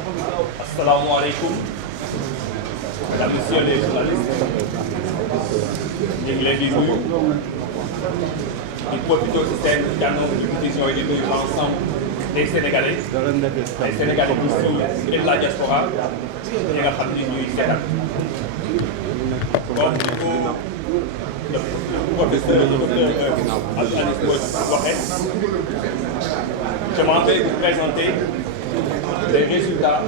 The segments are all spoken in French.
Assalamu alaikum, mesdames et messieurs les journalistes. ñu ngi leen di nuyu di profité ci seen jànnoo division yi di nuyu l'ensemble des Sénégalais qui sont de la diaspora ñi nga xam ni ñuy seetal. Comme ni ko le professeur Abdoulaye waxee, je m'en vais vous présenter les résultats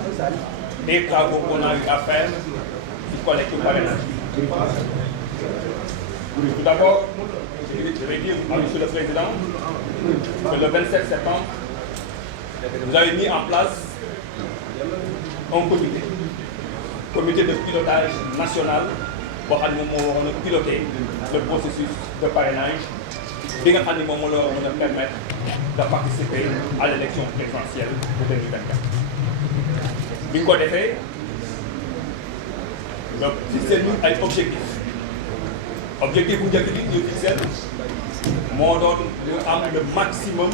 des travaux qu'on a eu à faire du collecte parrainage. Tout d'abord, je vais dire à Monsieur le Président que le 27 septembre, vous avez mis en place un comité de pilotage national boo xam ne moom moo waroon a piloter le processus de parrainage bi nga xam ne moom moo la mën a permettre de participer à l'élection présidentielle de 2024. bi nga ko defee donc fixé ñu ay objectif bu njëkk bi ñu fixé moo doon ñu am le maximum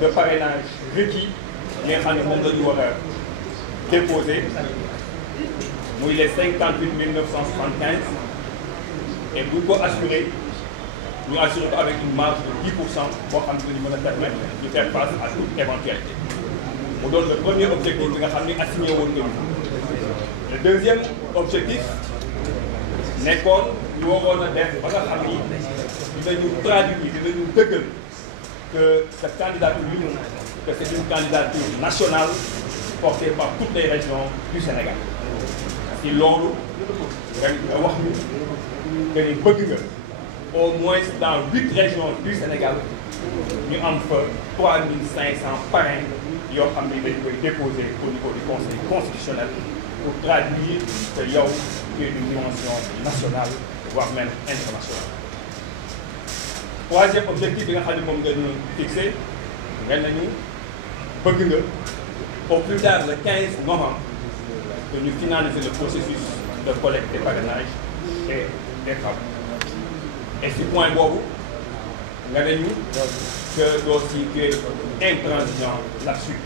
de parrainage requis yi nga xam ne moom la ñu war a déposer muy les 58 975 et bu ñu ko assuré ñu assuré ko avec une marge de 10% boo xam ne dañu mën a permettre de faire face à toute éventualité. mu doon le premier objectif bi nga xam ni assigné woon nañu. Le deuxième objectif nekkoon ñu waroon a def ba nga xam ni dinañu traduire dinañu dëggal que cette candidature l'une que c'est une candidature nationale portée par toutes les régions du Sénégal. ci loolu nga wax ñu que ni bëgg nga au moins dans 8 régions du Sénégal ñu am fa 3500 parrains yoo xam ni dañ koy déposer au niveau du Conseil constitutionnel pour traduire que yow tu es d'une dimension nationale voire même internationale. Troisième objectif bi nga xam ne moom nga ñu fixé nga nañu bëgg nga au plus tard le 15 novembre que ñu finaliser le processus de collecte des parrainages et des travaux. Et si point boobu nga nañu que dossier tu es intransigeant là-dessus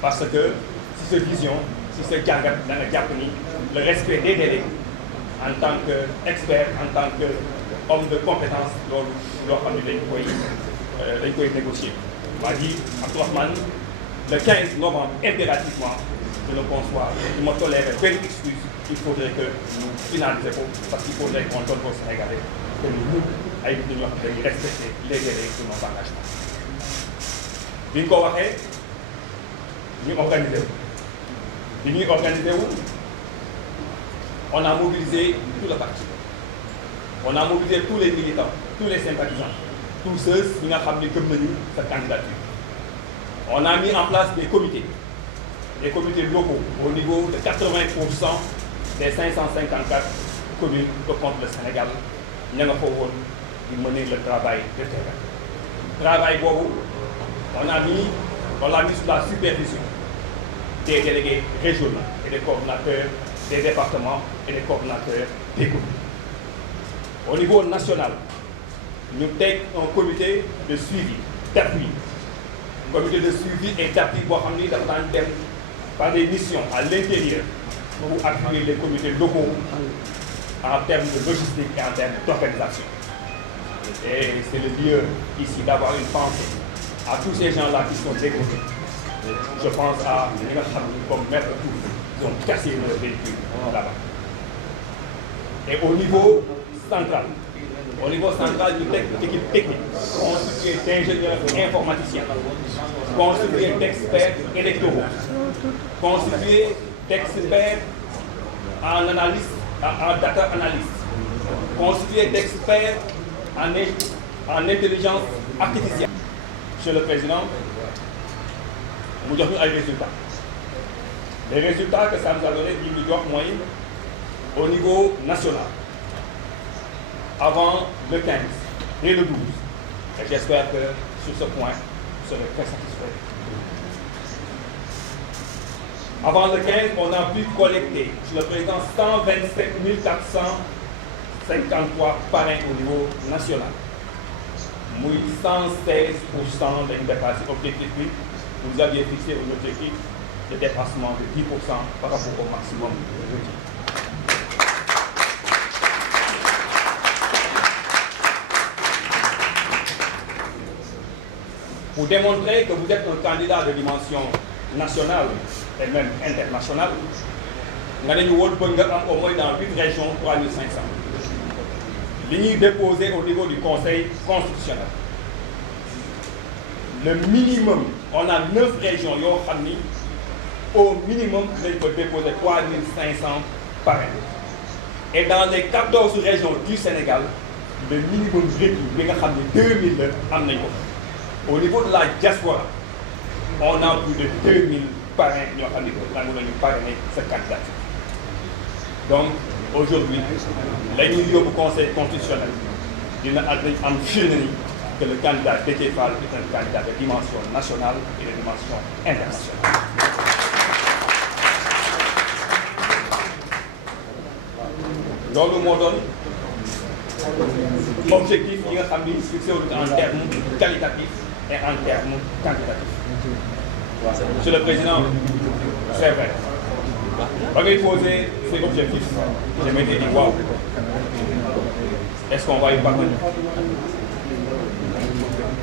parce que si sa vision si sa jàngat da nga jàpp ni le respect des délais en tant que expert en tant que homme de compétence loolu loo xam ne dañ koy négocier. maa ngi Abdourahmane le 15 novembre impérativement je le conçois je me tolère benn excuse il faudrait que finaliser ko parce qu'il faudrait qu'on donne aux Sénégalais que ñu ay nit ñoo xam ne dañuy respecter les délais de nos engagements. bi ñu ko waxee ñu organiser wu bi ñuy organiser wu on a mobilisé tout le parti on a mobilisé tous les militants tous les sympathisants tous ceux ñi nga xam ne gëm nañu sa candidature. On a mis en place des comités locaux au niveau de 80% des 554 communes que compte le Sénégal ña nga fa woon di mener le travail de terrain. Travail boobu on l'a mis sous la supervision des délégués régionaux et des coordonnateurs des départements et des coordonnateurs des communes. Au niveau national ñu teg un comité de suivi d'appui. Comité de suivi et d'appui boo xam ni dafa daan dem par des missions à l'intérieur pour appuyer les comités locaux en termes de logistique et en termes d'organisation. Et c'est le lieu ici d'avoir une pensée à tous ces gens-là qui sont dégoûtés. Je pense à ñi nga xam ni comme Maître Tour ils ont cassé leur véhicule là-bas. Et au niveau central ñu teg équipe technique constituée d'ingénieurs informaticiens constituée d'experts électoraux constituée d'experts en analyse en data analyse constituée d'experts en intelligence artificielle. Monsieur le Président mu jox ñu ay résultats les résultats que ça nous a donné ñu jox mooy au niveau national avant le 15 et le 12 et j'espère que sur ce point vous serez très satisfait. Avant le 15 on a pu collecter sur le président 127 453 parrains au niveau national muy 116% dañu dépassé objectif bi vous aviez fixé un objectif de dépassement de 10% par rapport au maximum requis. Pour démontrer que vous êtes un candidat de dimension nationale et même internationale, nous avons au moins dans 8 régions 3500. Nous déposé au niveau du Conseil constitutionnel. Le minimum, on a 9 régions, au minimum, nous peut déposer 3500 parrains. Et dans les 14 régions du Sénégal, le minimum requis, 2000 au niveau de la diaspora, on a plus de 2000 parrains qui ont parrainé ce candidat. Donc, aujourd'hui, l'Union au Conseil constitutionnel dit que le candidat Déthié Fall est un candidat de dimension nationale et de dimension internationale. Dans le monde, l'objectif est fixé en termes qualitatifs et en termes quantitatifs. Monsieur le Président, c'est vrai. Quand il posait ces objectifs, je m'étais dit, waouh, est-ce qu'on va y parvenir?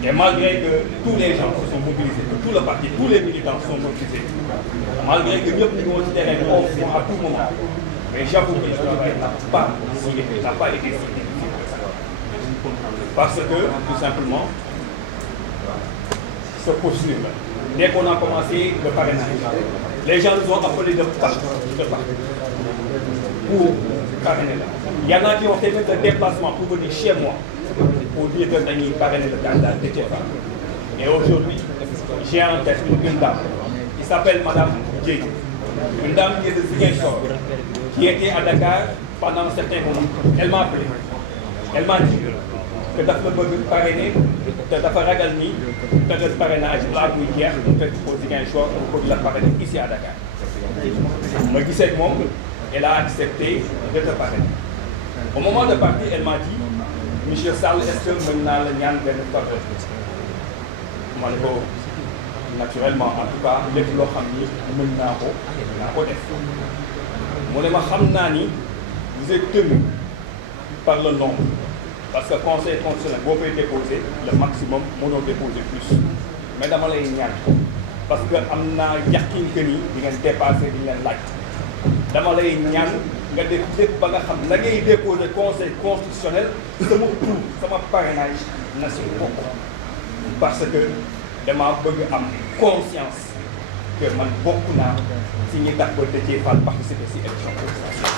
Et malgré que tous les gens se sont mobilisés, que tout le parti, tous les militants sont mobilisés, malgré que nous avons été terrain à tout moment, mais j'avoue que le travail n'a pas été si difficile. Parce que, tout simplement, ce processus-là, dès qu'on a commencé le parrainage, les gens nous ont appelés de partout pour parrainer là. Il y en a qui ont fait même un déplacement pour venir chez moi pour dire que nous parrainer le candidat Déthié Fall. Et aujourd'hui, j'ai en tête une dame qui s'appelle Madame Diédhiou. Une dame qui est de Ziguinchor, qui était à Dakar pendant un certain moment. Elle m'a appelé. Elle m'a dit que dafa bëgg parrainer te dafa ragal ni période parrainage laa buy jeex mu fekk ko Ziguinchor mu ko di la parrainer ici à Dakar. Ma gisee ak moom, elle a accepté de te parrainer. Au moment de partir, elle m'a dit, Monsieur Sall, est-ce que mën naa la ñaan benn faveur? Ma ne ko naturellement, en tout cas, lépp loo xam ni mën naa ko def. Mu ne ma xam naa ni vous êtes tenu par le nombre. Parce que le Conseil constitutionnel, vous pouvez déposer le maximum, vous pouvez déposer plus. Mais dans les ñaan parce que am naa yaqin que ni di ngeen dépassé di ngeen laaj. Dama lay ñaan nga def lépp ba nga xam la ngay déposer Conseil constitutionnel sama tur sama parrainage na si bokk. Parce que dama bëgg am conscience que man bokk naa si ñi tax ba Déthié Fall participer si élection présidentielle.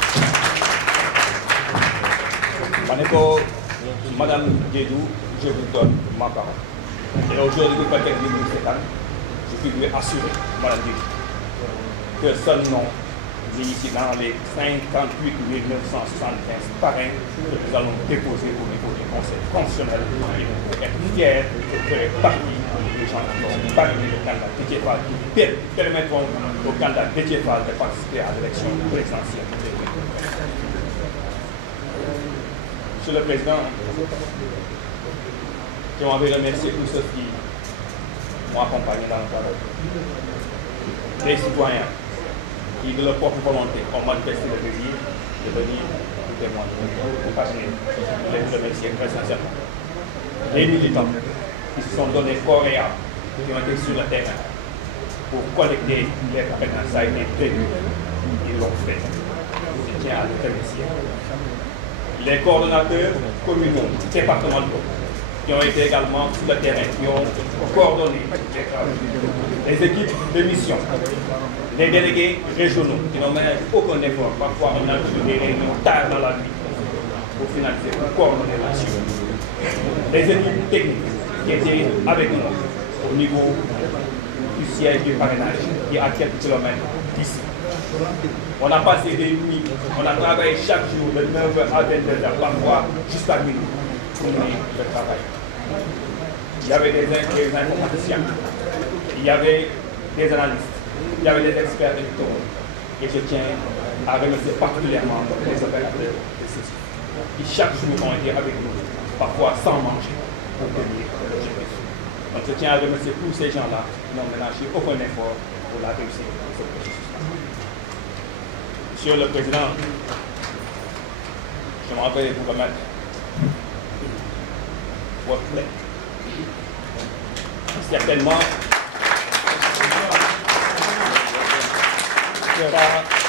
Ma ne ko Madame Diédhiou, je vous donne ma parole. Et aujourd'hui, je puis lui assurer, Madame Diédhiou, que ce nom est ici dans les 58 975 parrains que nous allons déposer au niveau du Conseil constitutionnel pour être fiers de faire partie des gens qui ont parrainé le candidat Déthié Fall, qui permettront au candidat Déthié Fall de participer à l'élection présidentielle. Monsieur le Président, je m'avais remercié tous ceux qui m'ont accompagné dans le travail. Les citoyens qui, de leur propre volonté, ont manifesté le désir de venir témoigner pour parrainer. Je les remercie très sincèrement. Les militants qui se sont donnés corps et âme, qui ont été sur le terrain pour collecter les parrainages, ça a été prévu. Ils l'ont fait. Je tiens à les remercier. Les coordonnateurs communaux, départementaux, qui ont été également sur le terrain, qui ont coordonné les équipes de mission, les délégués régionaux, qui n'ont mené aucun effort. Parfois, on a eu des réunions tard dans la nuit pour finaliser, pour coordonner là-dessus. Les équipes techniques qui étaient avec nous au niveau du siège du parrainage, qui est à quelques kilomètres d'ici. On a passé des nuits, on a travaillé chaque jour de 9h à 22h, parfois jusqu'à minuit pour mener le travail. Il y avait des informaticiens, il y avait des analystes, il y avait des experts électoraux. Et je tiens à remercier particulièrement les opérateurs de ceci, qui chaque jour ont été avec nous, parfois sans manger, pour tenir l'objectif. Donc je tiens à remercier tous ces gens-là qui n'ont ménagé aucun effort pour pour la réussite de ce processus. Monsieur le Président, j'aimerais vous remettre votre clé. Certainement,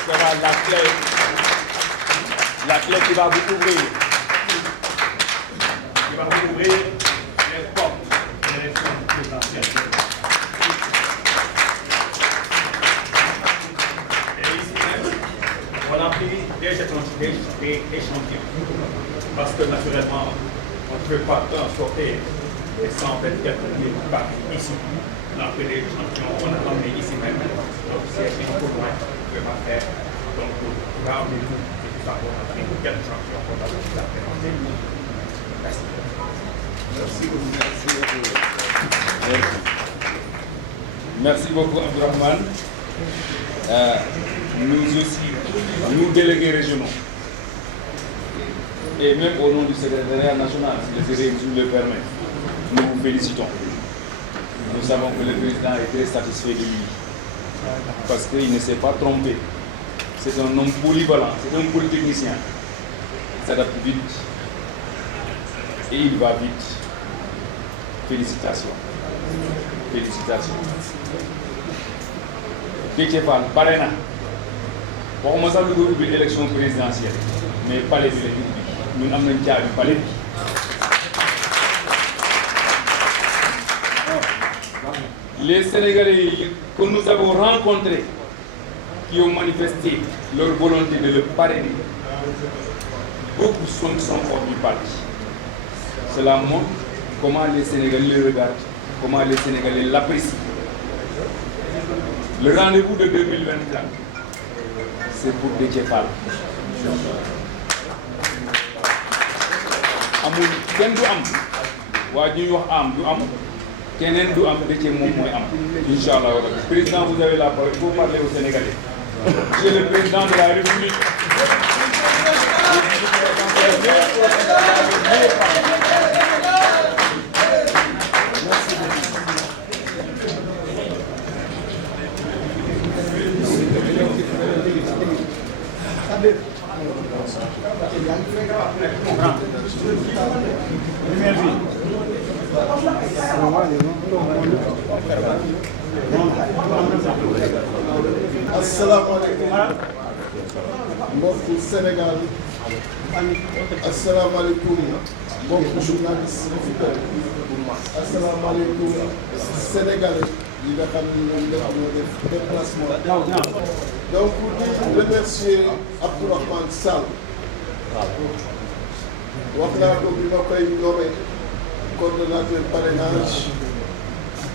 sera la clé qui va vous ouvrir. Qui va vous ouvrir les portes de l'élection présidentielle. Et ici même, on a pris des échantillons. Parce que naturellement, on ne peut pas transporter les 124 000 parties ici. On a pris des échantillons, on a emmené ici même. Donc c'est un peu loin, on ne peut pas faire. Donc, gardez-vous, c'est tout ça qu'on a pris quelques échantillons qu'on a présenté. Merci. Merci beaucoup, Abdourahmane. Nous aussi, nous délégués régionaux, et même au nom du secrétariat national, si le sérénisme le permet, nous vous félicitons. Nous savons que le président est très satisfait de lui, parce qu'il ne s'est pas trompé. C'est un homme polyvalent, c'est un polytechnicien. Il s'adapte vite et il va vite. Félicitations. Félicitations. Déthié Fall pare na waxuma sax lu ko ubbi élection présidentielle mais palais bi la ubbi ñun am nañ caabi palais bi. Les Sénégalais que nous avons rencontrés qui ont manifesté leur volonté de le parrainer, beaucoup sont hors du parti. Cela montre comment les Sénégalais le regardent, comment les Sénégalais l'apprécient. Le rendez-vous de 2024, c'est pour Déthié Fall. amul kenn du am waa ñuy wax am du am keneen du am Déthié moom mooy am incha allah. Président, vous avez la parole, il faut parler aux Sénégalais. Monsieur le Président de la République. Asalaamaaleykum mbokku Sénégal, asalaamaaleykum mbokku journaliste yi fi teew, asalaamaaleykum Sénégalais yi nga xam ne ñoom dañoo def déplacement. Donc di remercier Abdourahmane Sall. wax naa ko bi ma koy nommé coordonnateur parrainage.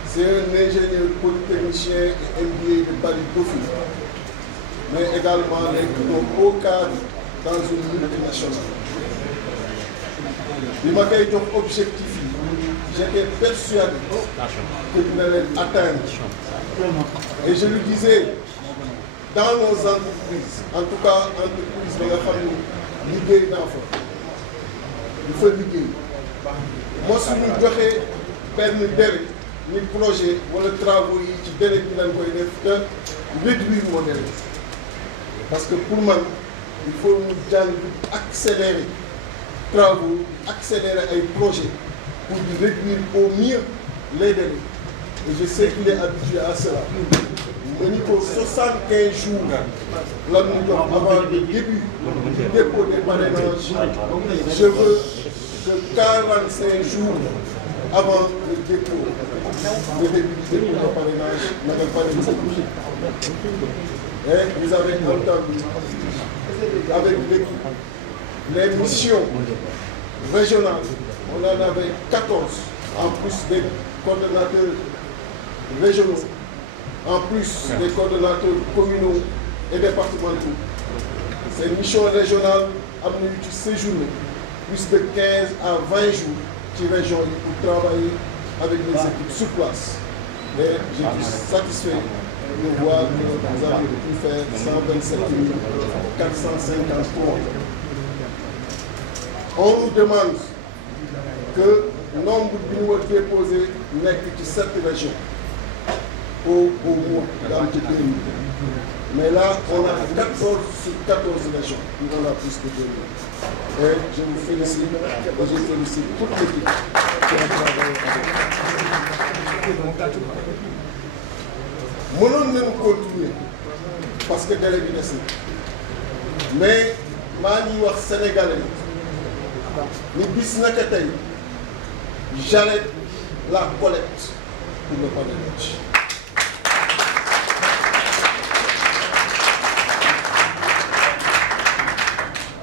C'est un ingénieur polytechnicien et MBA de Paris Dauphine, mais également un haut cadre dans une multinationale. Bi ma koy jox objectif yi, j'étais persuadé que dina leen atteindre. Et je lui disais, dans nos entreprises, en tout cas entreprise bi nga xam ni liggéey naa fa, ñu fa liggéey, mosuñu joxe benn délai ni projet wala travaux yi ci délai bi lañ koy def te réduire moo délai. Parce que pour moi, il faut ñu jàng accélérer travaux, accélérer ay projets pour réduire au mieux les délais. Et je sais qu'il est habitué à cela. Au niveau 75 jours, là nous avant le début du dépôt des parrainages, je veux que 45 jours avant le dépôt, le début du dépôt des parrainages, n'avait pas de discussion. Et vous avez entendu avec l'équipe les missions régionales, on en avait 14 en plus des coordonnateurs régionaux, en plus des coordonnateurs communaux et départementaux. Ces missions régionales ont eu séjourné plus de 15 à 20 jours qui région pour travailler avec les équipes sur place. Et je suis satisfait de voir que nous avons pu faire 127 453. On nous demande que le nombre de bureaux déposés n'est que 7 régions. au mois dans ce pays. Mais là, on a 14 sur 14 régions. On a plus que 2 000. Et je vous félicite, et je félicite toute l'équipe qui a travaillé avec nous. Mënoon nañu continuer parce que délai bi des na mais maa ngi wax sénégalais ni bis naka tey j'arrête la collecte pour le parrainage.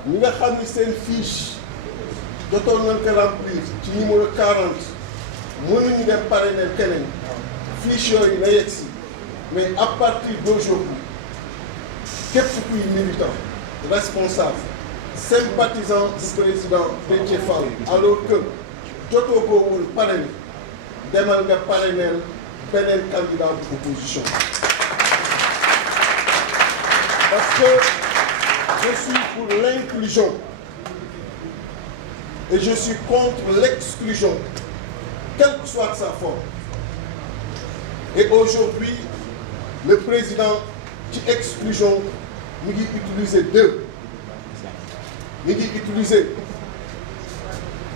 ñi nga xam ni seen fiche jotoon nañ ko remplir ci numéro 40 mënuñu dem parrainer keneen fiche yooyu na yegg si mais à partir d'aujourd'hui képp kuy militant responsable sympathisant du président Déthié Fall alors que jotoo goowul parrainer demal nga parrainer beneen candidat de l'opposition parce que je suis pour l'inclusion et je suis contre l'exclusion, quelle que soit sa forme. Et aujourd'hui, le président qui exclusion, il utilise deux. Il utilise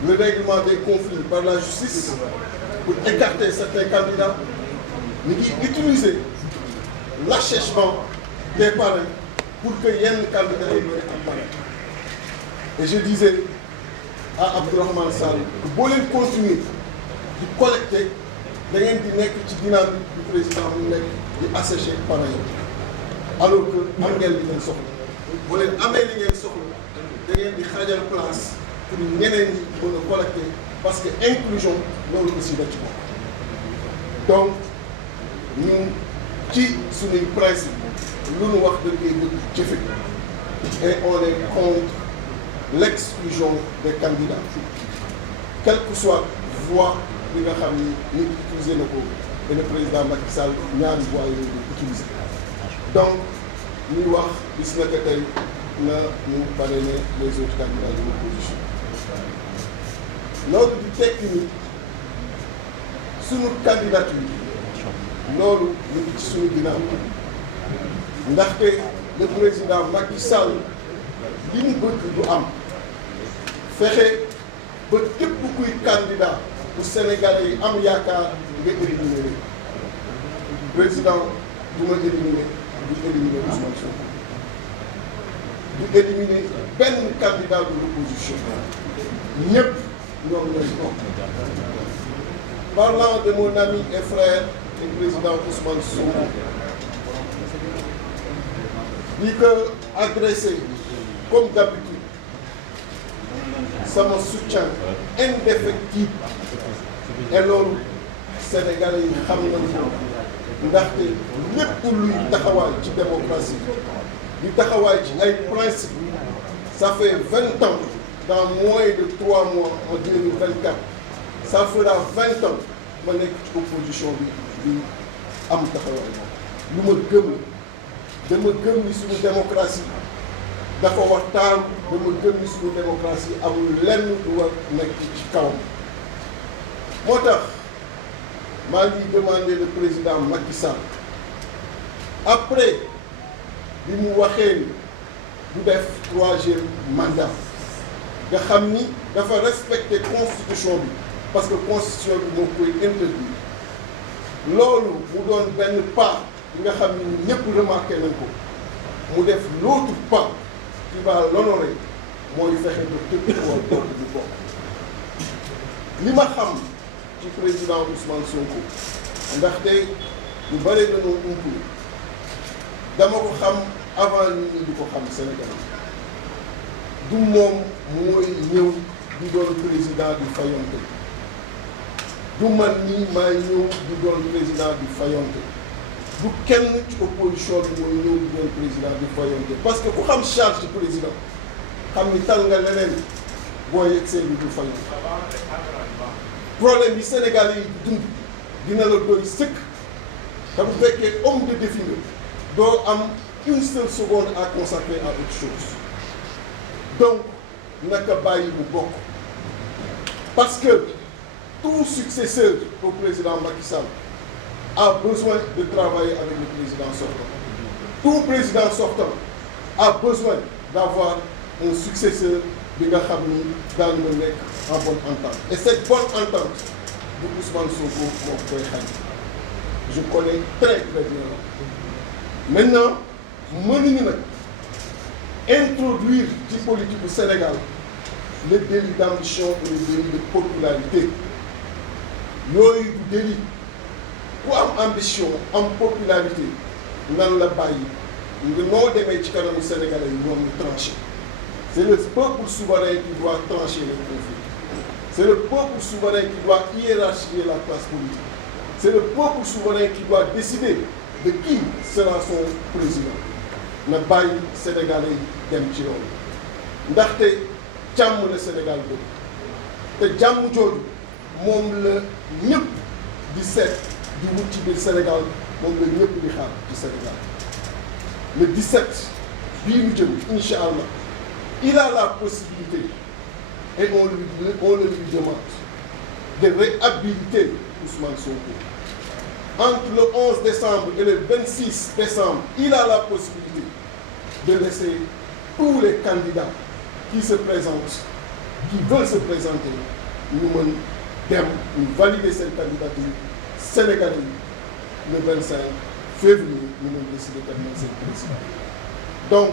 le règlement des conflits par la justice pour écarter certains candidats. Il utilise l'achèvement des parrains pour que yenn candidat yi mën a am parrain. Et je disais à Abdourahmane Sall que boo leen continuer di collecter da ngeen di nekk ci dynamique du président mu nekk di assécher parrain yi alors que am ngeen li ngeen soxla boo leen amee li ngeen soxla da ngeen di xaajal place pour ñeneen ñi mën a collecter parce que inclusion loolu aussi da ci bokk. Donc ñun ci suñuy principe lu nu wax dañ koy bëgg jëfe et on est contre l'exclusion des candidats quelle que soit voie bi nga xam ni nit utiliser na ko et le président Macky Sall ñaari voies yooyu di utiliser donc ñuy wax bis na que tey na ñu parrainer les autres candidats de l'opposition loolu di tekki ni suñu candidature loolu ñu ngi ci suñu ginnaaw ndaxte le président Macky Sall li mu bëgg du am fexe ba képp kuy candidat bu Sénégalais yi am yaakaar nga éliminer leen président du ma éliminer du éliminer Ousmane Sonko du éliminer benn candidat de l'opposition ñëpp ñoom ñooy bokk. Parlant de mon ami et frère le président Ousmane Sonko di ko adressé comme d'habitude sama soutien indéfectible et loolu Sénégalais yi xam nañu ko ndaxte lépp luy taxawaay ci démocratie di taxawaay ci ay principes ça fait 20 ans dans moins de 3 mois en 2024 ça fera 20 ans ma nekk ci opposition bi am taxawaay lu ma gëm dama gëm ni suñu démocratie dafa waxtaan dama gëm ni suñu démocratie amul lenn lu war nekk ci kawam moo tax maa ngi demander le président Macky Sall après bi mu waxee ni du def 3e mandat nga xam ni dafa respecter constitution bi parce que constitution bi moo koy interdire loolu mu doon benn pas bi nga xam ni ñëpp remarqué nañ ko mu def l'autre pas qui va l'honorer mooy fexe ba képp koo bokk du bokk li ma xam ci président Ousmane Sonko ndaxte ñu bare dañoo umpule dama ko xam avant nit ñi di ko xam Sénégal du moom mooy ñëw di doon président di fayonte du man nii maay ñëw di doon président di fayonte du kenn ci opposition bi mooy ñëw di doon président di fayonte parce que ku xam charge ci président xam ni tal nga leneen boo yegg seen bi du fayonte problème yi Sénégal yi dund dina la doy sëkk te bu fekkee homme de défi nga doo am une seule seconde à consacrer à autre chose donc naka bàyyi bu bokk parce que tout successeur au président Macky Sall a besoin de travailler avec le président sortant. Tout président sortant a besoin d'avoir un successeur bi nga xam ni daan na nekk en bonne entente. Et cette bonne entente de Ousmane Sonko moo koy xañ. Je connais très très bien. Maintenant mënuñu nag introduire ci politique du Sénégal le délit d'ambition et le délit de popularité. Yooyu du délit ku am ambition am popularité nan la bàyyi nga noo demee ci kanamu Sénégalais yi ñoom ñu tranché. C'est le peuple souverain qui doit trancher les conflits. C'est le peuple souverain qui doit hiérarchiser la classe politique. C'est le peuple souverain qui doit décider de qui sera son président. Na bàyyi Sénégalais yi dem ci loolu ndaxte jàmm la Sénégal bëgg te jàmm jooju moom la ñëpp di seet di wut ci biir Sénégal moom la ñëpp di xaar ci Sénégal. Le 17 bii ñu jëm incha allah il a la possibilité et on le lui demande de réhabiliter Ousmane Sonko. Entre le 11 décembre et le 26 décembre, il a la possibilité de laisser tous les candidats qui se présentent, qui veulent se présenter, ñu mën dem ñu valider seen candidature Sénégalais yi le 25 février ñu mën décider kan mooy seen président. Donc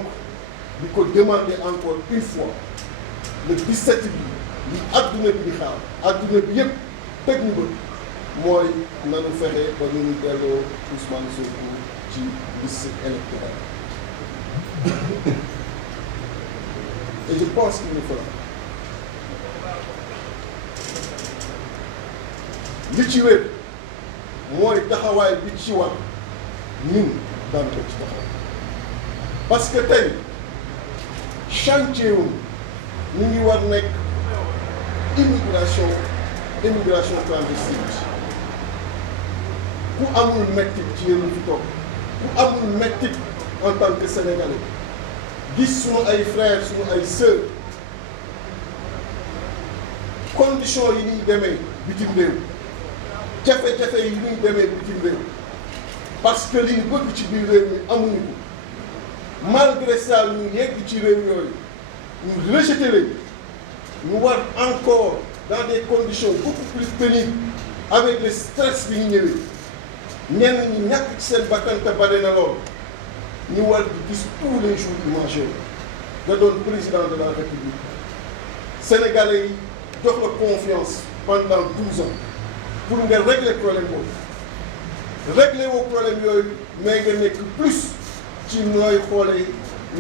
di ko demander encore une fois le 17 bi li adduna bi di xaar adduna bi yëpp teg ñu bët mooy nanu fexe ba ñu ñu delloo Ousmane Sonko ci liste électorale. Et je pense qu'il le fera. Li ci wér mooy taxawaay bi ci war ñun daan ko ci taxaw parce que tey chantier wu ñu ngi war nekk immigration clandestine ku amul mettit ci yéen fi toog ku amul mettit en tant que sénégalais gis sunu ay frères sunu ay sœurs conditions yi ñuy demee bitim réew jafe-jafe yi ñuy demee bitim réew parce que li ñu bëgg ci biir réew mi amuñu ko malgré ça ñu yegg ci réew yooyu ñu rejeté leen ñu war encore dans des conditions beaucoup plus pénibles avec le stress bi ñu ñëwee ñenn ñi ñàkk ci seen bakkan te bare na lool ñu war di gis tous les jours image yooyu nga doon président de la République sénégalais yi jox la confiance pendant 12 ans pour nga régler problème boobu régler woo problème yooyu mais nga nekk plus ci nooy xoolee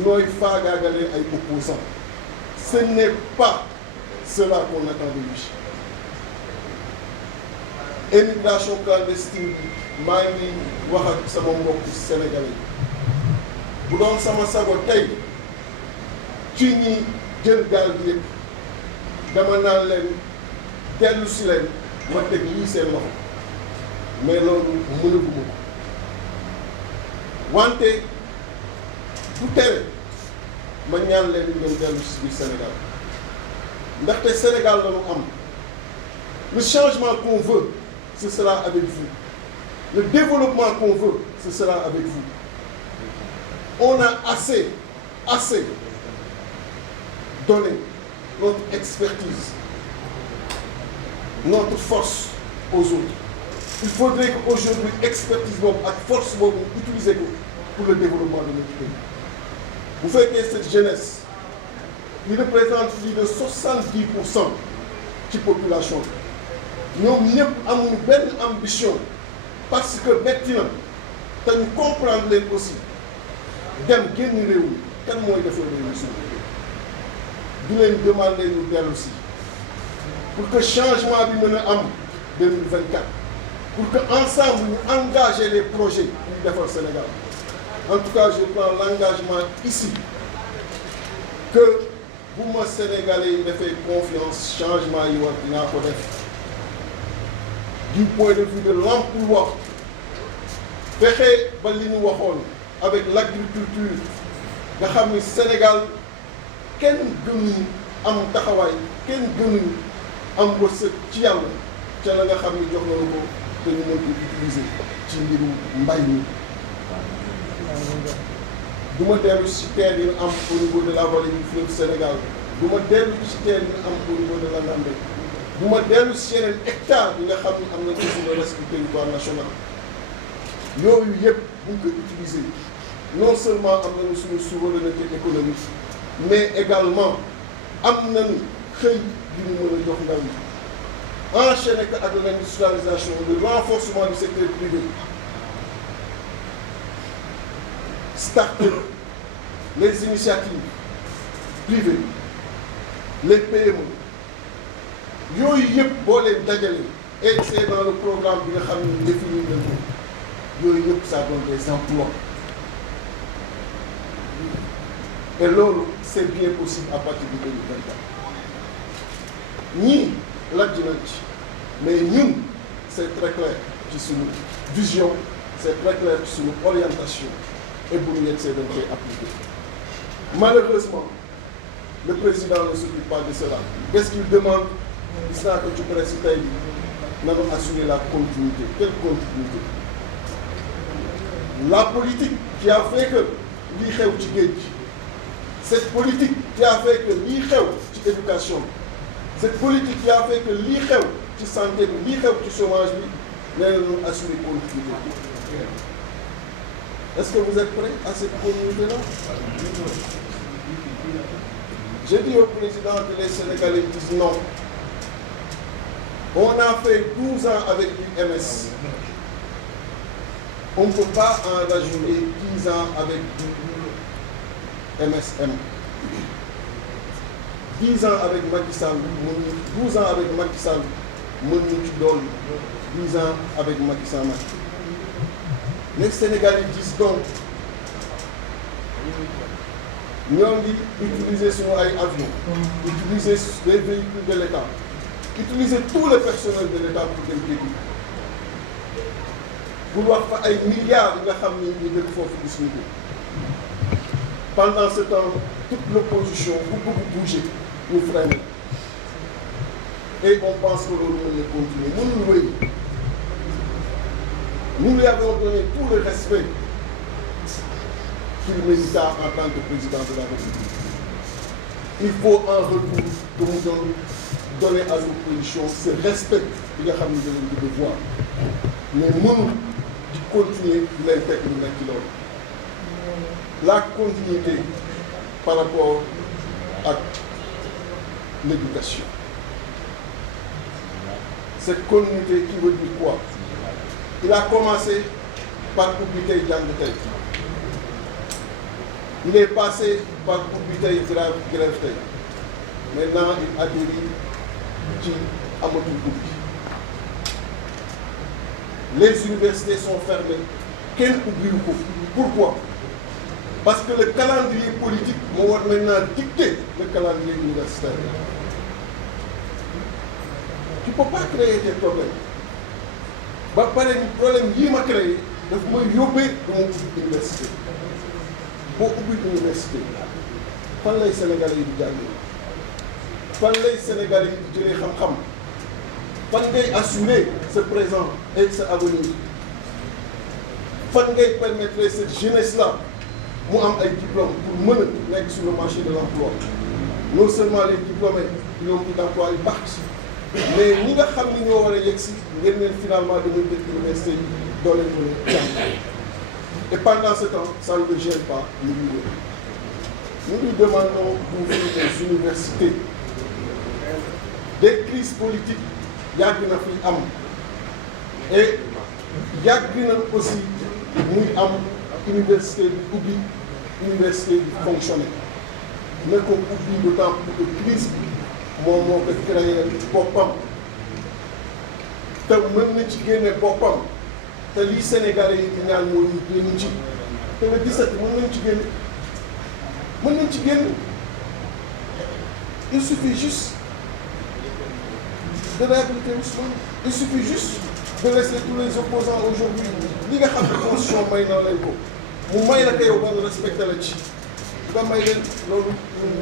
nooy faagaagalee ay opposants ce n'est pas cela qu'on attend de lui. Immigration clandestine bi maa ngi wax ak sama mbokk sénégalais bu doon sama sago tey ci ñi jël gaal gi yëpp dama naan leen dellu si leen ma teg lii seen loxo mais loolu mënaguma ko wante du tere ma ñaan leen ngeen dellu si biir Sénégal ndaxte Sénégal la ñu am le changement qu'on veut ce sera avec vous le développement qu'on veut ce sera avec vous on a assez donné notre expertise notre force aux autres il faudrait que aujourd'hui expertise boobu ak force boobu utiliser ko pour le développement de notre pays bu fekkee cette jeunesse qui représente plus de 70% ci population bi ñoom ñëpp amuñu benn ambition parce que metti na te ñu comprendre leen aussi dem génn réew mi kan mooy defar réew mi suñu di leen demander ñu dellu si pour que changement bi mën a am 2024 pour que ensemble ñu engager les projets yu defar Sénégal en tout cas je prends l'engagement ici que bu ma Sénégalais yi defee confiance changement yi war dinaa ko def du point de vue de l'emploi fexe ba li ñu waxoon avec l'agriculture nga xam ni Sénégal kenn gënuñu am taxawaay kenn gënuñu am wërsëg ci yàlla ca la nga xam ni jox nañu ko te ñu mën ko utiliser ci mbirum mbay mi du ma dellu si terre yi am au niveau de la vallée du fleuve Sénégal du ma dellu ci terre yi am au niveau de la Gambie du ma dellu si yeneen hectare yi nga xam ne am na ci suñu reste du territoire national yooyu yëpp bu ñu ko utiliser non seulement am nañu suñu souveraineté économique mais également am nañu xëy bi ñu mën a jox ndaw yi enchaîner ko ak l'industrialisation le renforcement du secteur privé starter les initiatives privées les PME yooyu yëpp boo leen dajale et c'est dans le programme bi nga xam ne définir nañ ko yooyu yëpp ça donne des emplois et loolu c'est bien possible à partir de 2024 ñii lajj nañ ci mais ñun c'est très clair ci suñu vision c'est très clair ci suñu orientation et bu ñu yegsee dañ koy appliquer malheureusement le président ne s'occupe pas de cela qu'est-ce qu'il demande gis naa ko ci presse tey bi nanu assurer la continuité quelle continuité la politique qui a fait que lii xew ci géej gi cette politique qui a fait que lii xew ci éducation cette politique qui a fait que lii xew ci santé bi lii xew ci chômage bi nee na ñu assurer continuité est-ce que vous êtes prêts à cette continuité-là? J'ai dit au président que les Sénégalais disent non. On a fait 12 ans avec l'UMS. On ne peut pas en rajouter 10 ans avec du MSM. 10 ans avec Macky Sall, 12 ans avec Macky Sall, 10 ans avec Macky Sall. Les Sénégalais disent donc ñoo ngi utiliser sunu ay avions, utiliser les véhicules de l'État, utiliser tout le personnel de l'État pour dem Kédougou pour wax fa ay milliards yi nga xam ni ñu dëkk foofu gis ñu ko. Pendant ce temps toute l'opposition bu bëgg bouger ñu freiner et on pense que loolu mën na continuer mënul wéy. Nous lui avons donné tout le respect qu'il mérite en tant que président de la République. Il faut en retour que nous donner à l'opposition ce respect bi nga xam ne da leen di devoir mais mënul di continuer di leen teg lu nekk ci loolu. La continuité par rapport à l'éducation. Cette continuité qui veut dire quoi? Il a commencé par ubbi tey jàng tey. Il est passé par ubbi tey grève tey. Maintenant il atterrit ci amatul ubbi. Les universités sont fermées. Kenn ubbiwu ko. Pourquoi? Parce que le calendrier politique moo war maintenant dicter le calendrier universitaire. Tu ne peux pas créer des problèmes. ba pare ni problème yii ma créé daf may yóbbee du ma ubbi université boo ubbi université fan lay Sénégalais yi di jàngee fan lay Sénégalais yi di jëlee xam-xam fan ngay assurer ce présent et ce avenir fan ngay permettre cette jeunesse là mu am ay diplômes pour mën a nekk sur le marché de l'emploi non seulement les diplômés qui n'ont plus d'emploi ils partent mais ñi nga xam ni ñoo war a yegg si ngeen leen finalement dañuy def université yi doo leen mën a jàng et pendant ce temps ça ne gêne pas ñu nous demandons d'ouvrir des universités des crises politiques yàgg na fi am et yàgg na aussi muy am université bi ubbi université bi fonctionner ne ko ubbi d'autant plus que crise bi moom moo ko créé boppam te mën na ci génne boppam te lii Sénégalais yi di ñaan moo ñu génn ci te le 17 mën nañ ci génn il suffit juste de réhabiliter Ousmane il suffit juste de laisser tous les opposants aujourd'hui li nga xam ne constitution may na leen ko mu may la ko yow ba nga respecté la ci nga may leen loolu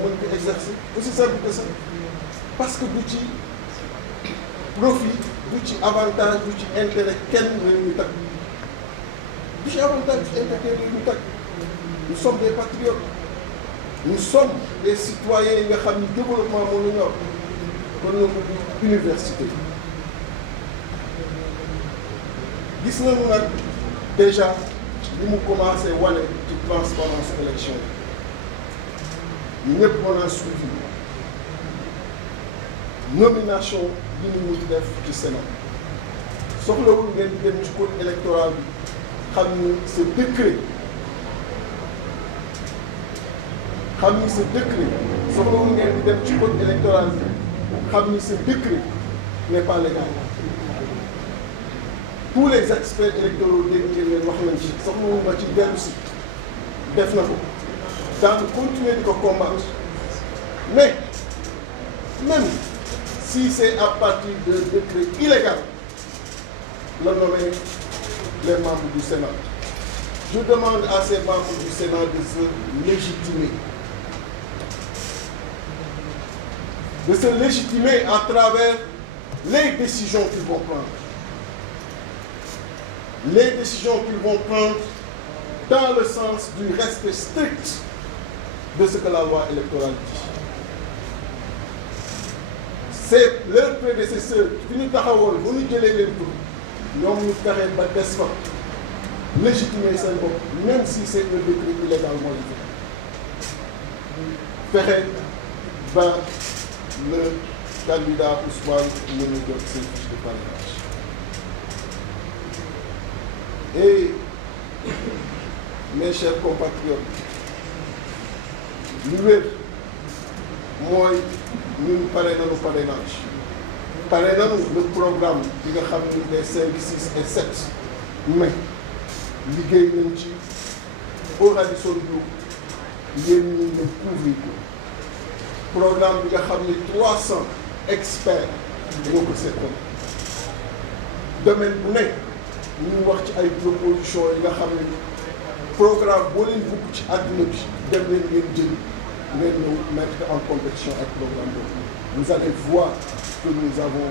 mën ko exercer aussi simple que ça parce que du ci profit du ci avantage du ci intérêt kenn la ñuy tag du ci avantage intérêt ñu tag nous sommes des patriotes nous sommes des citoyens yi nga xam ni développement moo ñu ñor kon ñu université gis nañu nag déjà li mu commencé wane ci transparence élection yi ñëpp mën a suivi nomination yi ñu mujj def ci Sénat soxlawul ngeen di dem ci code électoral bi xam ni ce décret soxlawul ngeen di dem ci code électoral bi xam ni ce décret n'est pas légal tous les experts électoraux dégg ngeen leen wax nañ ci soxlawul ma ci dellu si def na ko daan continuer di ko combattre mais même si c'est à partir de décret illégal la nommer les membres du Sénat. Je demande à ces membres du Sénat de se légitimer à travers les décisions qu'ils vont prendre. Les décisions qu'ils vont prendre dans le sens du respect strict de ce que la loi électorale dit. C'est leurs prédécesseurs fi ñu taxawoon bu ñu jëlee leen tur ñoom ñu fexe ba des fa légitimer seen bopp même si c'est un décret illégal moo la fexe ba le candidat Ousmane mën a jot seen fiche de parrainage et mes chers compatriotes lu wér mooy ñun pare nañu le programme bi nga xam ni les 5, 6 et 7 mai liggéey nañ ci au Radisson Blu yéen ñi ne couvrir ko programme bi nga xam ni 300 experts ñoo ko seetal domaine bu nekk ñu wax ci ay propositions yi nga xam ne programme boo leen bugg ci àdduna bi dem leen ngeen jël ngeen ñëw mettre en compétition avec le programme boobu. Vous allez voir que nous avons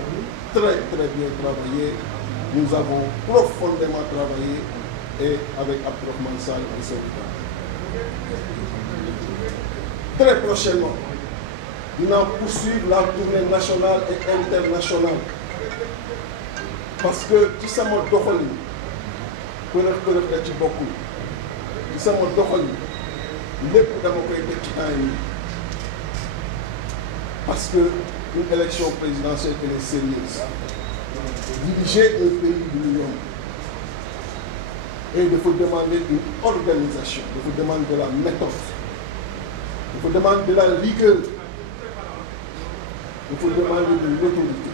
très bien travaillé, nous avons profondément travaillé et avec Abdourahmane Sall et son équipe. Très prochainement, nous allons poursuivre la tournée nationale et internationale parce que ci sama doxalin përëx la ci bokkul ci sama doxalin lépp dama koy teg ci temps yi parce que une élection présidentielle elle est sérieuse diriger un pays du yomb et dafa demander une organisation dafa demander de la méthode dafa demander de la rigueur dafa demander de l'autorité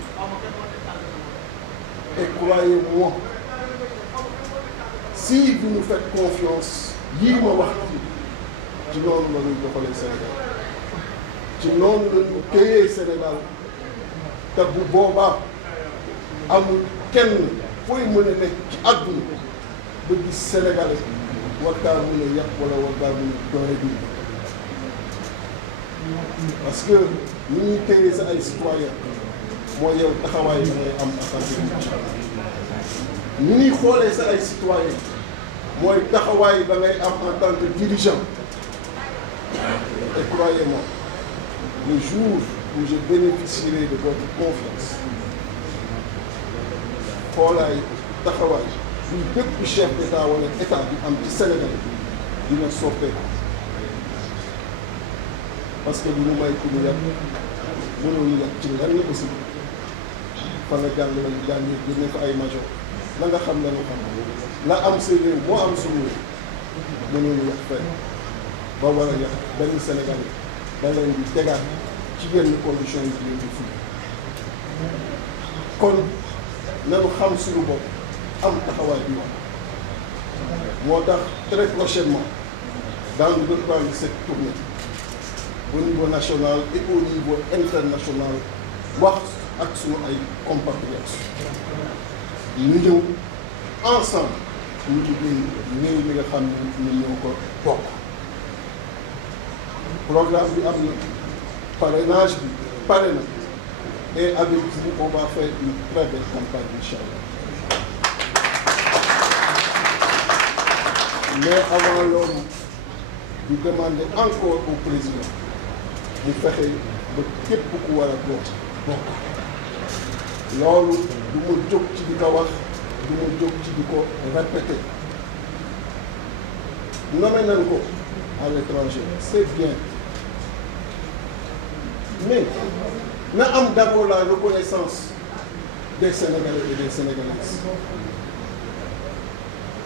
et croyez-moi si vous nous faites confiance yii ma wax ci noonu la ñuy doxalee Sénégal ci noonu la ñu téyee Sénégal te bu boobaa amul kenn fooy mën a nekk ci àdduna ba gis Sénégalais war kaa mën a yàq wala war kaa mën a doole bi parce que ni ñuy téyee sa ay citoyen mooy yow taxawaay bi ngay am en tant que ni ñuy xoolee sa ay citoyen mooy taxawaay ba ngay am en tant que dirigeant. Et croyez-moi, le jour où je bénéficierai de votre confiance, xoolaay taxawaay bu bépp chef d'état wala état bi am ci Sénégal dina soppeeku parce que bu ñu may ku ñu yàq mënoo ñu yàq ci lenn aussi fa nga jàngee génne fa ay major la nga xam la nga xam la am sa réew moo am suñu réew mënoo ñu yàq fenn ba war a yàq benn Sénégal da leen di tegaat ci yenn conditions yi di leen di fii kon nanu xam suñu bopp am taxawaay bi moo tax très prochainement dans le cadre de cette tournée au niveau national et au niveau international wax ak suñu ay compatriotes ñu ñëw ensemble ñu liggéey réew mi nga xam ne ñoo ko bokk programme bi am na parrainage bi pare na et avec vous on va faire une très belle campagne inchallah mais avant loolu ñu demander encore au président mu fexe ba képp ku war a bokk loolu du ma jóg ci di ko wax du ma jóg ci di ko répéter nommé nañ ko à l'étranger c'est bien mais na am d'abord la reconnaissance des Sénégalais et des Sénégalaises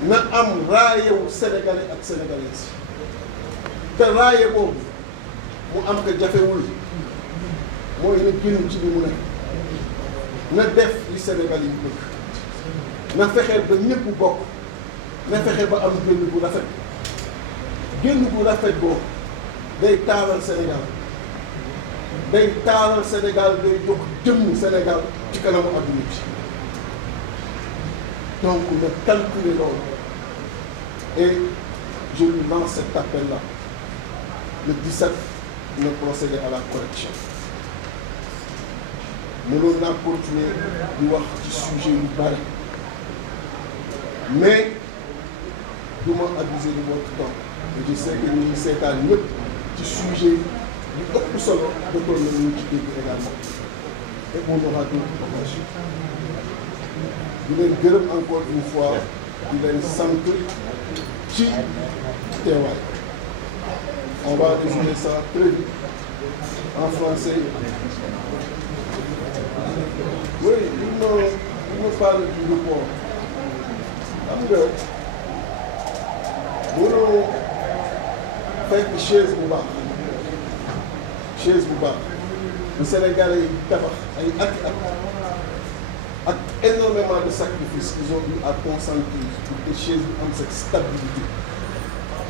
na am raayewu Sénégalais ak Sénégalaises te raaye boobu mu am ko jafewul mooy na génn ci li mu nekk na def li Sénégal yi bëgg na fexe ba ñëpp bokk na fexe ba am génn bu rafet boobu day taaral Sénégal day jox jëmm Sénégal ci kanamu adduna bi donc na calculer loolu et je lui lance cet appel-là le 17 na procéder à la correction mënoon naa continuer di wax ci sujet yu bari mais du ma abuser de votre temps et je sais que ñu ngi seetaan ñëpp ci sujet yu ëpp solo dotoon na ñu ci dégg également et on aura d'autres occasions di leen gërëm encore une fois di leen sant ci teewaay on va résumer ça très vite en français. Oui, il me parle du report. Xam nga mënoo fekk chaise bu baax bu Sénégalais yi tabax ay ak énormément de sacrifices qu'ils ont eu à consentir pour que chaise bi am cette stabilité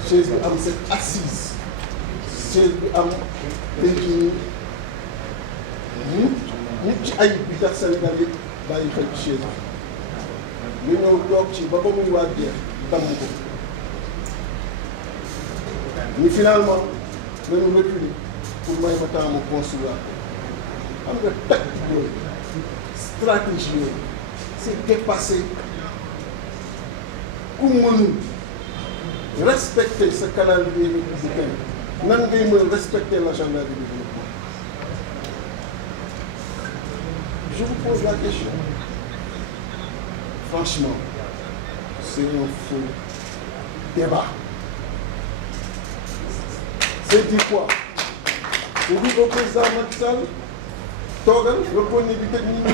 chaise bi am cette assise chaise bi am tey nit ci ay bi tax Sénégal yëpp bàyyi xel ci chaise bi ñu ñëw toog ci ba muy waa jeex damm ko ni finalement nañu reculer pour may ma temps mu construire xam nga tactique yooyu stratégie yooyu c'est dépassé ku mënul respecter ce calendrier républicain nan ngay mën respecter l'agenda du développement. Je vous pose la question. Franchement, c'est un faux débat. C'est dit quoi? On dit au président Macky Sall, toogal reconnu bi tëj nit ñi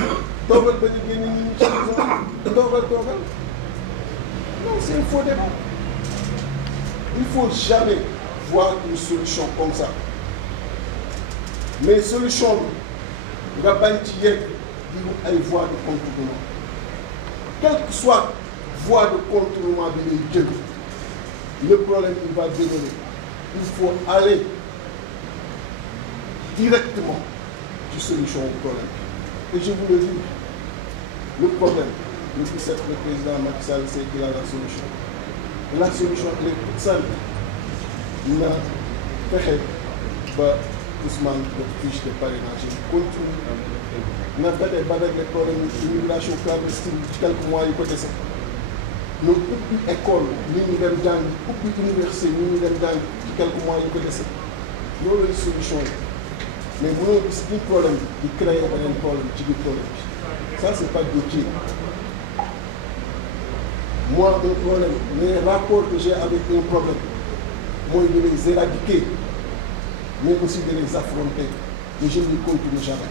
toogal ba ñu génne nit ñi ci prison toogal. Non, c'est un faux débat. Il faut jamais voir une solution comme ça. Mais solution bi nga bañ ci yegg ay voies de contournement. Quelle que soit voie de contournement bi ngay jël, le problème il va demeurer. Il faut aller directement ci solution au problème. Et je vous le dis, le problème, le 17, le président Macky Sall sait qu'il a la solution. La solution elle est toute simple. Na fexe ba Ousmane def fiche de parrainage continue. Na fexe ba régler problème immigration clandestine ci quelques mois yu ko dese. Na ubbi école ni ñu dem jàng ubbi université ni ñu dem jàng ci quelques mois yu ko dese. Loolu la solution yi. Mais mënoo gis biir problème bi di créer beneen problème ci biir problème bi. Ça c'est pas Dieu. Moi un problème, les rapports que j'ai avec un problème, moi de les éradiquer, mais aussi de les affronter. Mais je ne les contourne jamais.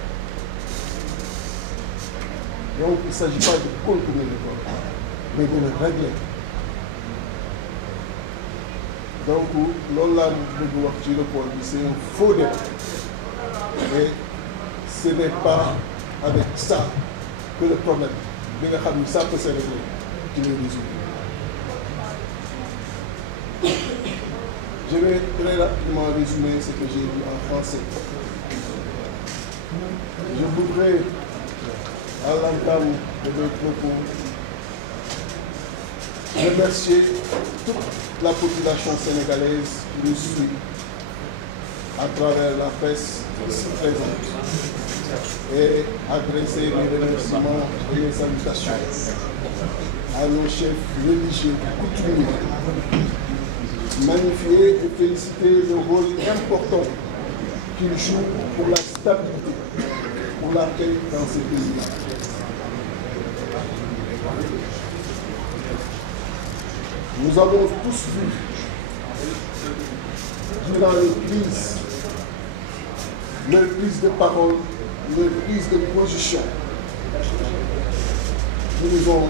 Donc il ne s'agit pas de contourner le problème, mais de le régler. Donc loolu laa bëgg wax ci rapport bi c'est un faux débat. Et ce n'est pas avec ça que le problème bi nga xam ni ça peut se régler qui le résout. Je vais très rapidement résumer ce que j'ai dit en français. Je voudrais, à l'entame de mes propos, remercier toute la population sénégalaise qui nous suit à travers la presse ici présente et adresser mes remerciements et mes salutations à nos chefs religieux coutumiers, magnifier et féliciter le rôle important qu'il joue pour la stabilité, pour la paix dans ces pays-là. Nous avons tous vu, durant les crises, leurs prises de parole, leurs prises de position, qui nous ont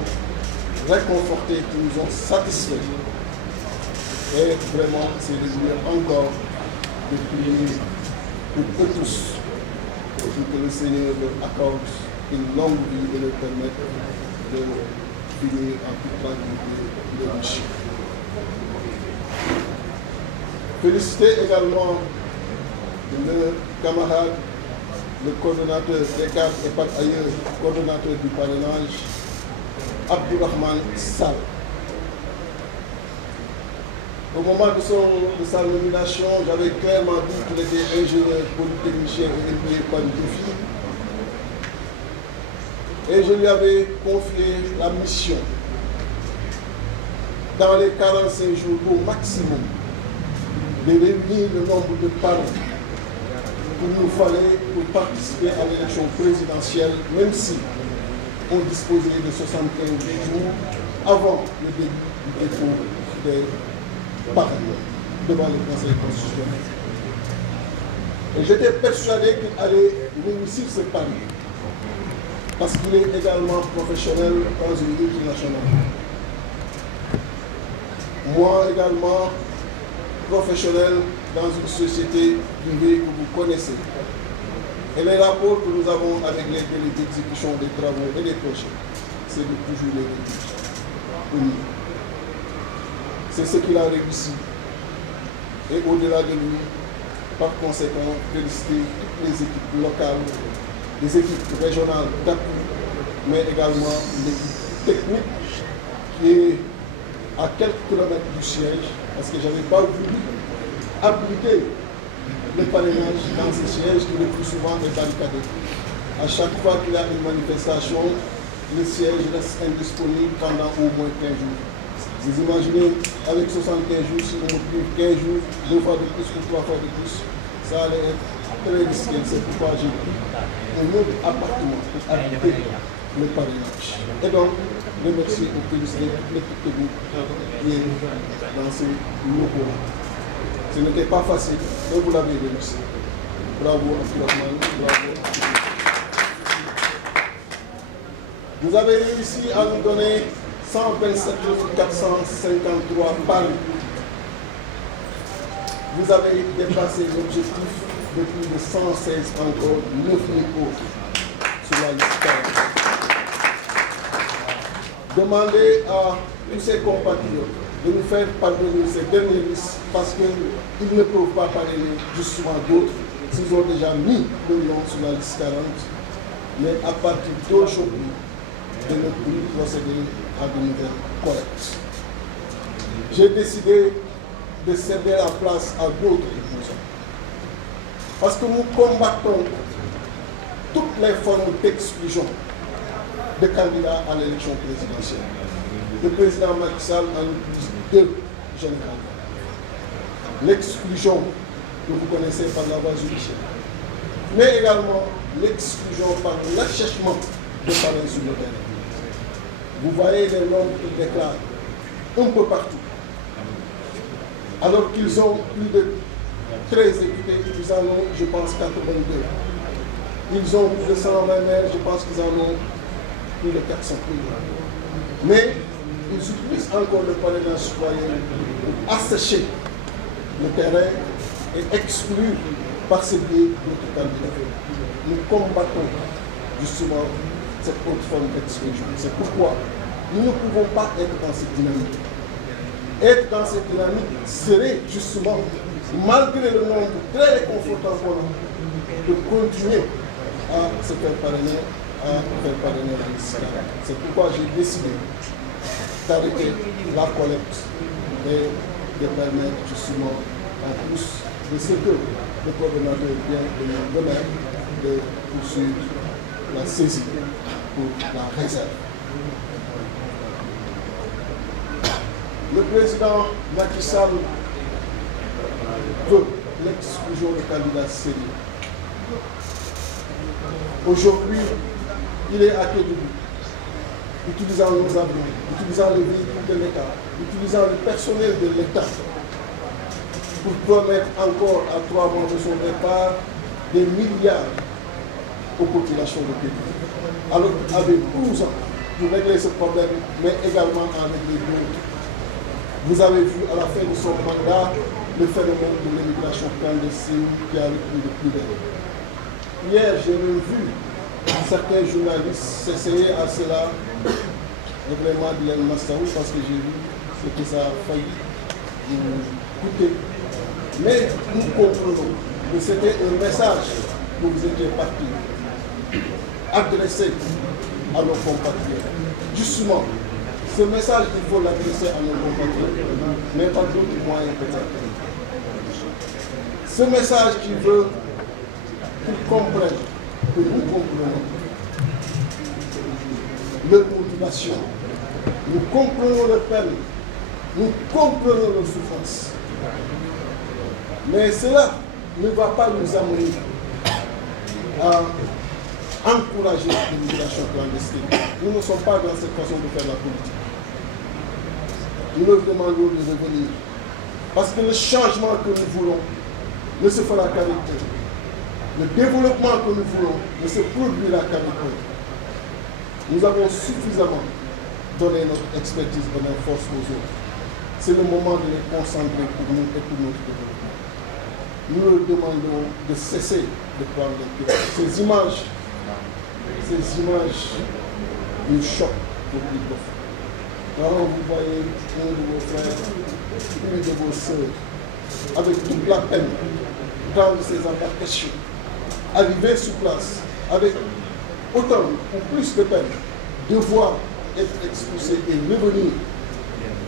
réconfortés, qui nous ont satisfaits. Et vraiment, c'est de dire encore de prier pour eux tous, pour que le Seigneur leur accorde une longue vie et leur permette de finir en toute tranquillité de mission. Féliciter également le camarade, le coordonnateur d'ECAT et par ailleurs coordonnateur du parrainage, Abdourahmane Sall. Au moment de sa nomination, j'avais clairement dit qu'il était ingénieur polytechnicien et impliqué par le défi. Et je lui avais confié la mission, dans les 45 jours au maximum, de réunir le nombre de parrains qu'il nous fallait pour participer à l'élection présidentielle, même si on disposait de 75 jours avant le début du dépôt des parrains devant le Conseil constitutionnel. Et j'étais persuadé qu'il allait réussir ce pari, parce qu'il est également professionnel dans une multinationale. Moi également, professionnel dans une société privée que vous connaissez. Et les rapports que nous avons avec les délais d'exécution des travaux et des projets, c'est de toujours les réduire. C'est ce qu'il a réussi. Et au-delà de lui, par conséquent, féliciter toutes les équipes locales, les équipes régionales d'appui, mais également l'équipe technique qui est à quelques kilomètres du siège, parce que je n'avais pas voulu appliquer le parrainage dans ces sièges qui le plus souvent est barricadé. À chaque fois qu'il y a une manifestation, le siège reste indisponible pendant au moins 15 jours. Vous imaginez, avec 75 jours, si on me prive 15 jours, 2 fois de plus ou 3 fois de plus, ça allait être très risqué. C'est pourquoi j'ai pris un autre appartement pour appliquer le parrainage. Et donc, remercier et féliciter toute l'équipe technique qui est dans ces locaux. Ce n'était pas facile, mais vous l'avez réussi. Bravo Abdourahmane, bravo. Vous avez réussi à nous donner 127 453 parrains. Vous avez dépassé l'objectif de plus de 116 encore 9 000 autres sur la liste. Demandez à tous ces compatriotes de nous faire pardonner ces dernières listes parce qu'ils ne peuvent pas parrainer justement d'autres s'ils ont déjà mis le nom sur la liste 40. Mais à partir d'aujourd'hui, de ne plus procéder à de nouvelles collectes. J'ai décidé de céder la place à d'autres parce que nous combattons toutes les formes d'exclusion de candidats à l'élection présidentielle. Le président Macky Sall en utilise 2 généralement. L'exclusion que vous connaissez par la voie judiciaire, mais également l'exclusion par l'achèvement de parrains sur le terrain. Vous voyez les nombres qu'ils déclarent un peu partout. Alors qu'ils ont plus de 13 députés, ils en ont, je pense, 82. Ils ont plus de 120 maires, je pense qu'ils en ont plus de 400 000. Mais ils utilisent encore le parrainage citoyen pour assécher le terrain et exclure par ce biais d'autres candidats. Nous combattons justement cette autre forme d'exclusion. C'est pourquoi nous ne pouvons pas être dans cette dynamique. Être dans cette dynamique serait justement, malgré le nombre très réconfortant qu'on a, de continuer à se faire parrainer, la liste. C'est pourquoi j'ai décidé d'arrêter la collecte et de permettre justement à tous de ce que le coordonnateur vient de nous remettre, de poursuivre la saisie pour la réserve. Le président Macky Sall veut l'exclusion des candidats sérieux. Aujourd'hui, il est à Kédougou, utilisant nos avions, utilisant les véhicules de l'État, utilisant le personnel de l'État pour promettre encore à 3 mois de son départ des milliards aux populations de Kédougou. Alors qu'il avait 12 ans pour régler ce problème, mais également en régler d'autres. Vous avez vu à la fin de son mandat le phénomène de l'immigration clandestine qui a eu de plus d'années. Hier, j'ai même vu certains journalistes s'essayer à cela, vraiment de l'El-Mastaou, parce que j'ai vu ce que ça a failli nous coûter. Mais nous comprenons que c'était un message que vous étiez parti adressé à nos compatriotes. Justement, ce message, il faut l'adresser à nos compatriotes, mais par d'autres moyens peut-être. Ce message qui veut qu'ils comprennent que nous comprenons leur motivation, nous comprenons leur peine, nous comprenons leur souffrance. Mais cela ne va pas nous amener à encourager l'immigration clandestine. Nous ne sommes pas dans cette façon de faire la politique. Nous leur demandons de revenir. Parce que le changement que nous voulons ne se fera qu'avec eux. Le développement que nous voulons ne se produira qu'avec eux. Nous avons suffisamment donné notre expertise et notre force aux autres. C'est le moment de les concentrer pour nous et pour notre développement. Nous leur demandons de cesser de prendre des pieds. Ces images nous choquent beaucoup de fois. Quand vous voyez un de vos frères, une de vos sœurs, avec toute la peine, prendre ces embarcations, arriver sur place, avec autant ou plus de peine, devoir être expulsés et revenir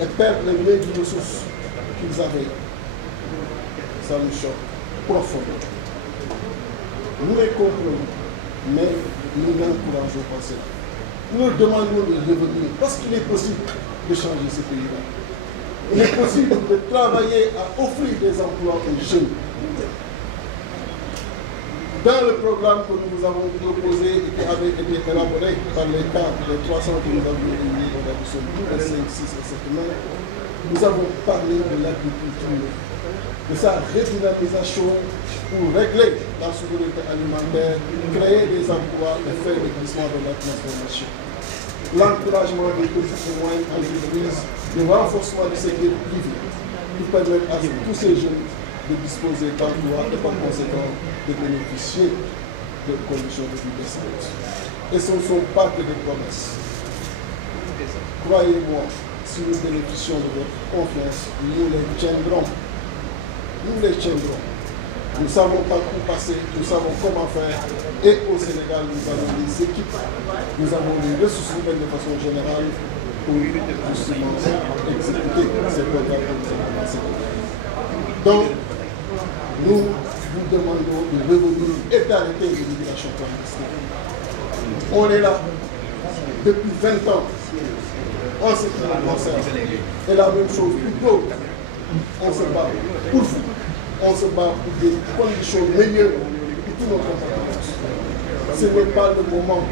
et perdre les mêmes ressources qu'ils avaient, ça nous choque profondément. Nous les comprenons, mais nous n'encourageons pas cela. Nous leur demandons de revenir parce qu'il est possible de changer ce pays-là. Il est possible de travailler à offrir des emplois aux jeunes. Dans le programme que nous vous avons proposé et qui avait été élaboré par les cadres, les 300 que nous avons réunis dans la mission de 5, 6 et 7 semaines, nous avons parlé de l'agriculture, de sa redynamisation pour régler la souveraineté alimentaire, créer des emplois et faire le glissement de la transformation. L'encouragement des petites et moyennes entreprises, le renforcement du secteur privé, qui permettent à tous ces jeunes de disposer d'emplois et par conséquent de bénéficier de conditions de vie décentes. Et ce ne sont pas que des promesses. Croyez-moi, si nous bénéficions de votre confiance, nous les tiendrons. Nous les tiendrons. Nous savons par où passer, nous savons comment faire. Et au Sénégal, nous avons des équipes, nous avons des ressources humaines de façon générale pour justement exécuter ces programmes que nous avons lancés. Donc, nous vous demandons de revenir et d'arrêter l'immigration clandestine. On est là depuis 20 ans en ce qui nous concerne. Et la même chose pour d'autres. On se bat pour vous. On se bat pour des conditions meilleures pour tous nos compatriotes. Ce n'est pas le moment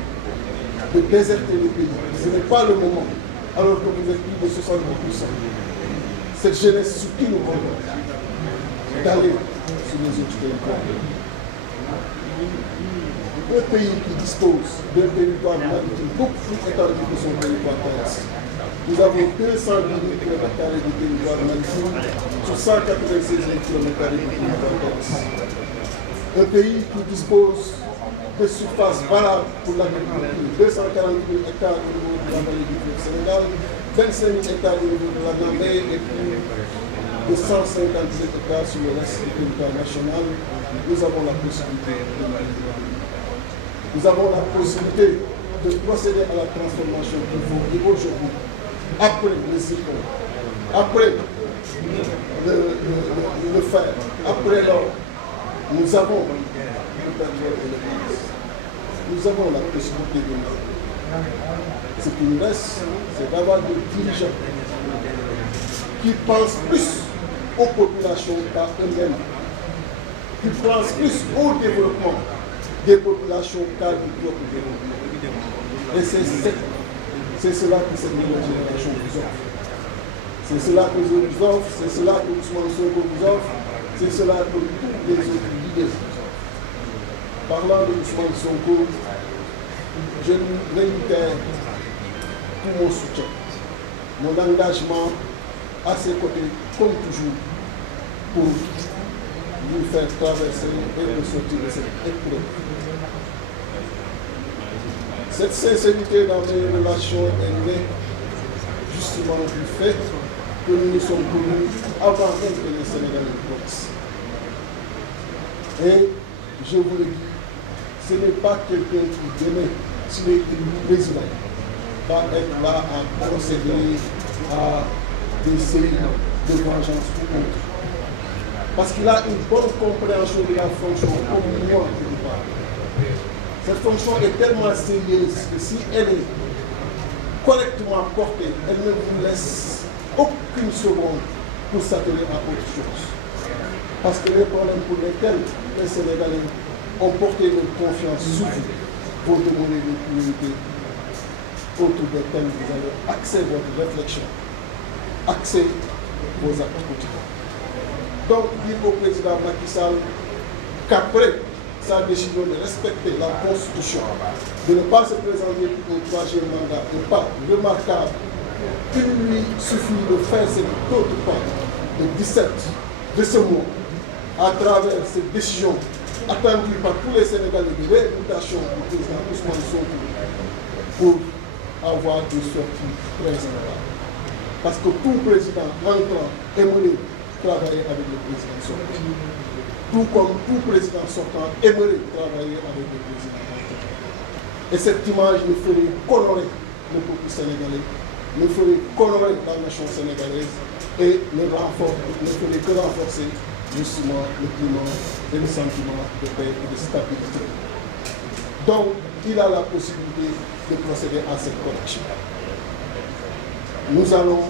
de déserter le pays. Ce n'est pas le moment, alors que vous êtes plus de 70%. Cette jeunesse sur qui nous comptons, d'aller sur les autres territoires. Un pays qui dispose d'un territoire maritime beaucoup plus étendu que son territoire terrestre. Nous avons 210 km de territoire maritime sur 196 km de territoire terrestre. Un pays qui dispose de surface valable pour l'agriculture, 240 000 hectares au niveau de la vallée du fleuve Sénégal, 25 000 hectares au niveau de la Gambie et plus de 157 hectares sur le reste du territoire national. Nous avons la possibilité de procéder à la transformation qu'il faut. Et aujourd'hui, après le zircon, après le fer, après l'or, nous avons le pétrole et le gaz. Nous avons la possibilité de nous. Ce qui nous reste, c'est d'avoir des dirigeants qui pensent plus aux populations qu'à eux-mêmes. qui pense plus au développement des populations qu'à du propre développement. Et c'est cela que cette nouvelle génération vous offre. C'est cela que je vous offre, c'est cela que Ousmane Sonko vous offre, c'est cela que tous les autres leaders vous offrent. Parlant de Ousmane Sonko, je lui réitère tout mon soutien, mon engagement à ses côtés, comme toujours, pour lui faire traverser et le sortir de cette épreuve. Cette sincérité dans mes relations est née justement du fait que nous nous sommes connus avant même que les Sénégalais connaissent. Et je vous le dis, ce n'est pas quelqu'un qui demain, s'il est président, va être là à procéder à des séries de vengeance ou autre. Parce qu'il a une bonne compréhension de la fonction, comme moi je vous parle. Cette fonction est tellement sérieuse que si elle est correctement portée, elle ne vous laisse aucune seconde pour s'atteler à autre chose. Parce que les problèmes pour lesquels les Sénégalais ont porté leur confiance sur vous vont demander des priorités autour desquelles vous allez axer votre réflexion, axer vos actes quotidiens. Donc, dire au président Macky Sall qu'après sa décision de respecter la Constitution, de ne pas se présenter pour un troisième mandat, n'est pas remarquable. Il lui suffit de faire cette autre part de 17 de ce mois à travers cette décision attendue par tous les Sénégalais de rééducation du président Ousmane Sonko pour avoir des sorties très importantes. Parce que tout président entrant aimerait travailler avec le président sortant. Tout comme tout président sortant aimerait travailler avec le président entrant. Et cette image ne ferait qu'honorer le peuple sénégalais, ne ferait qu'honorer la nation sénégalaise et ne ferait que renforcer justement le climat et le sentiment de paix et de stabilité. Donc, il a la possibilité de procéder à cette correction. Nous allons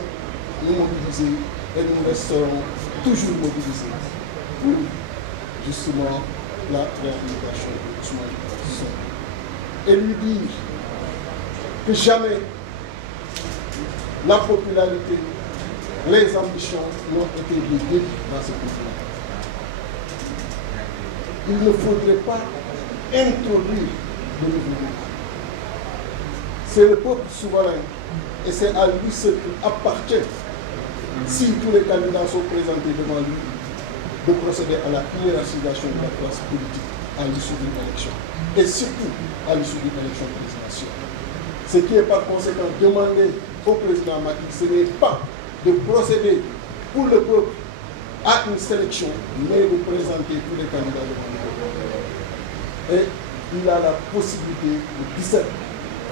nous mobiliser et nous resterons toujours mobilisés pour justement la réhabilitation de Ousmane Sonko. Et lui dire que jamais la popularité, les ambitions n'ont été dédiées dans ce pays. Il ne faudrait pas introduire de nouveaux débats. C'est le peuple souverain et c'est à lui seul qu'il appartient, si tous les candidats sont présentés devant lui, de procéder à la hiérarchisation de la classe politique à l'issue d'une élection. Et surtout à l'issue d'une élection présidentielle. Ce qui est par conséquent demandé au président Macky, ce n'est pas de procéder pour le peuple à une sélection, mais de présenter tous les candidats devant le peuple. Et il a la possibilité, le 17,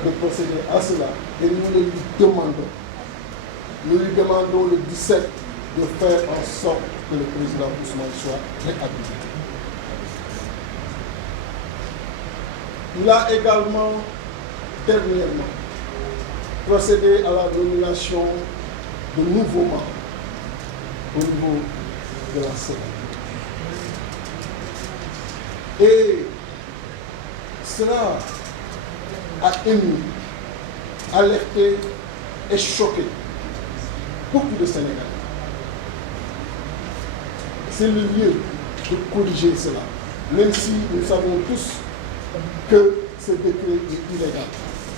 de procéder à cela. Et nous le lui demandons. Nous lui demandons le 17 de faire en sorte que le président Ousmane soit réhabilité. Il a également, dernièrement, procédé à la nomination de nouveaux membres au niveau de la CEDEAO. Et cela a ému, alerté et choqué beaucoup de Sénégalais. C'est le lieu de corriger cela, même si nous savons tous que ce décret est illégal.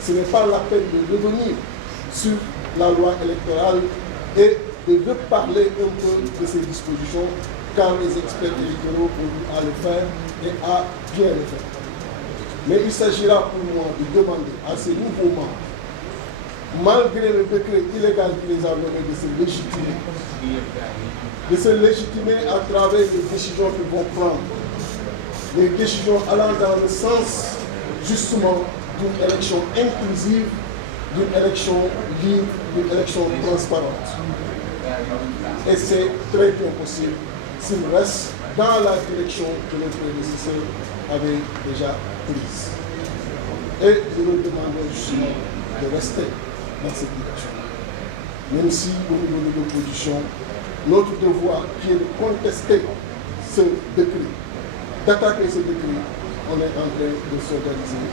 Ce n'est pas la peine de revenir sur la loi électorale et de reparler un peu de ces dispositions, car les experts électoraux ont eu à le faire et à bien le faire. Mais il s'agira pour moi de demander à ces nouveaux membres, malgré le décret illégal qui les a nommés, de se légitimer à travers les décisions qu'ils vont prendre. Les décisions allant dans le sens, justement, d'une élection inclusive, d'une élection libre, d'une élection transparente. Et c'est très bien possible s'il reste dans la direction que les prédécesseurs avaient déjà prise. Et je leur demande justement de rester dans cette direction. Même si au niveau de l'opposition, notre devoir qui est de contester ce décret d'attaquer ce décret. On est en train de s'organiser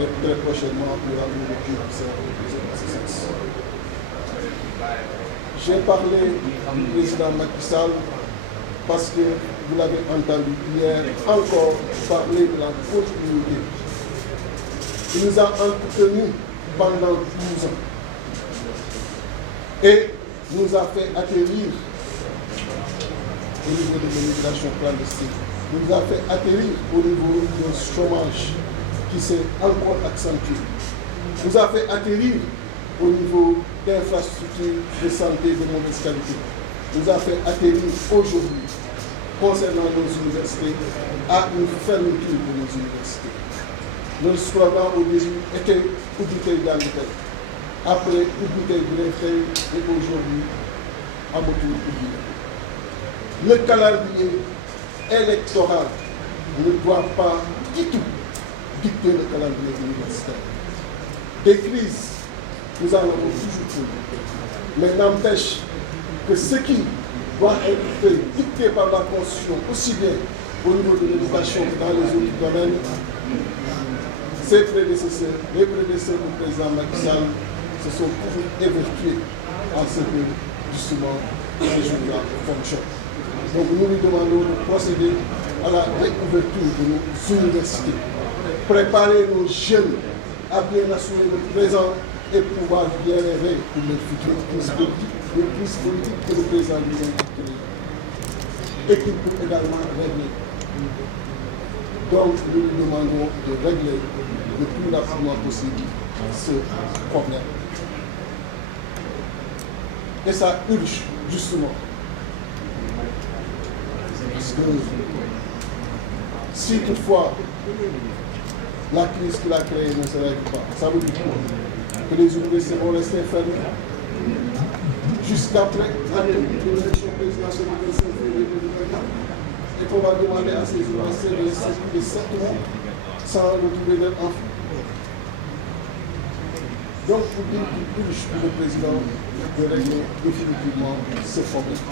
et très prochainement, il y aura une rupture de ce sens. J'ai parlé du président Macky Sall parce que vous l'avez entendu hier encore parler de la continuité. Il nous a entretenus pendant 12 ans et nous a fait atterrir au niveau de l'immigration clandestine. Il nous a fait atterrir au niveau du chômage qui s'est encore accentué. Il nous a fait atterrir au niveau d'infrastructures de santé de mauvaise qualité. Il nous a fait atterrir aujourd'hui, concernant nos universités, à une fermeture de nos universités. Notre slogan au début était Ubité Galité. Après Ubité Galité et aujourd'hui, Amotou Ubité. Le calendrier électoral ne doit pas du tout dicter le calendrier universitaire. Des crises, nous en avons toujours connu. Mais n'empêche que ce qui doit être dicté par la Constitution, aussi bien au niveau de l'éducation que dans les autres domaines, ses prédécesseurs, les prédécesseurs du président Macky Sall se sont toujours évertués à ce que, justement, ces jours-là fonctionnent. Donc nous lui demandons de procéder à la réouverture de nos universités, préparer nos jeunes à bien assurer le présent et pouvoir bien rêver pour le futur les crises politiques que le président lui-même a créées et qu'il peut également régler. Donc nous lui demandons de régler le plus rapidement possible ce problème. Et ça urge justement. Parce que si toutefois la crise qu'il a créée ne se règle pas, ça veut dire que les universités vont rester fermées jusqu'après l'élection présidentielle du 25 février 2024 et qu'on va demander à ces universités de rester plus de 7 mois sans retrouver leur enfant. Donc, pour dire qu'il urge le président de régler définitivement ce problème.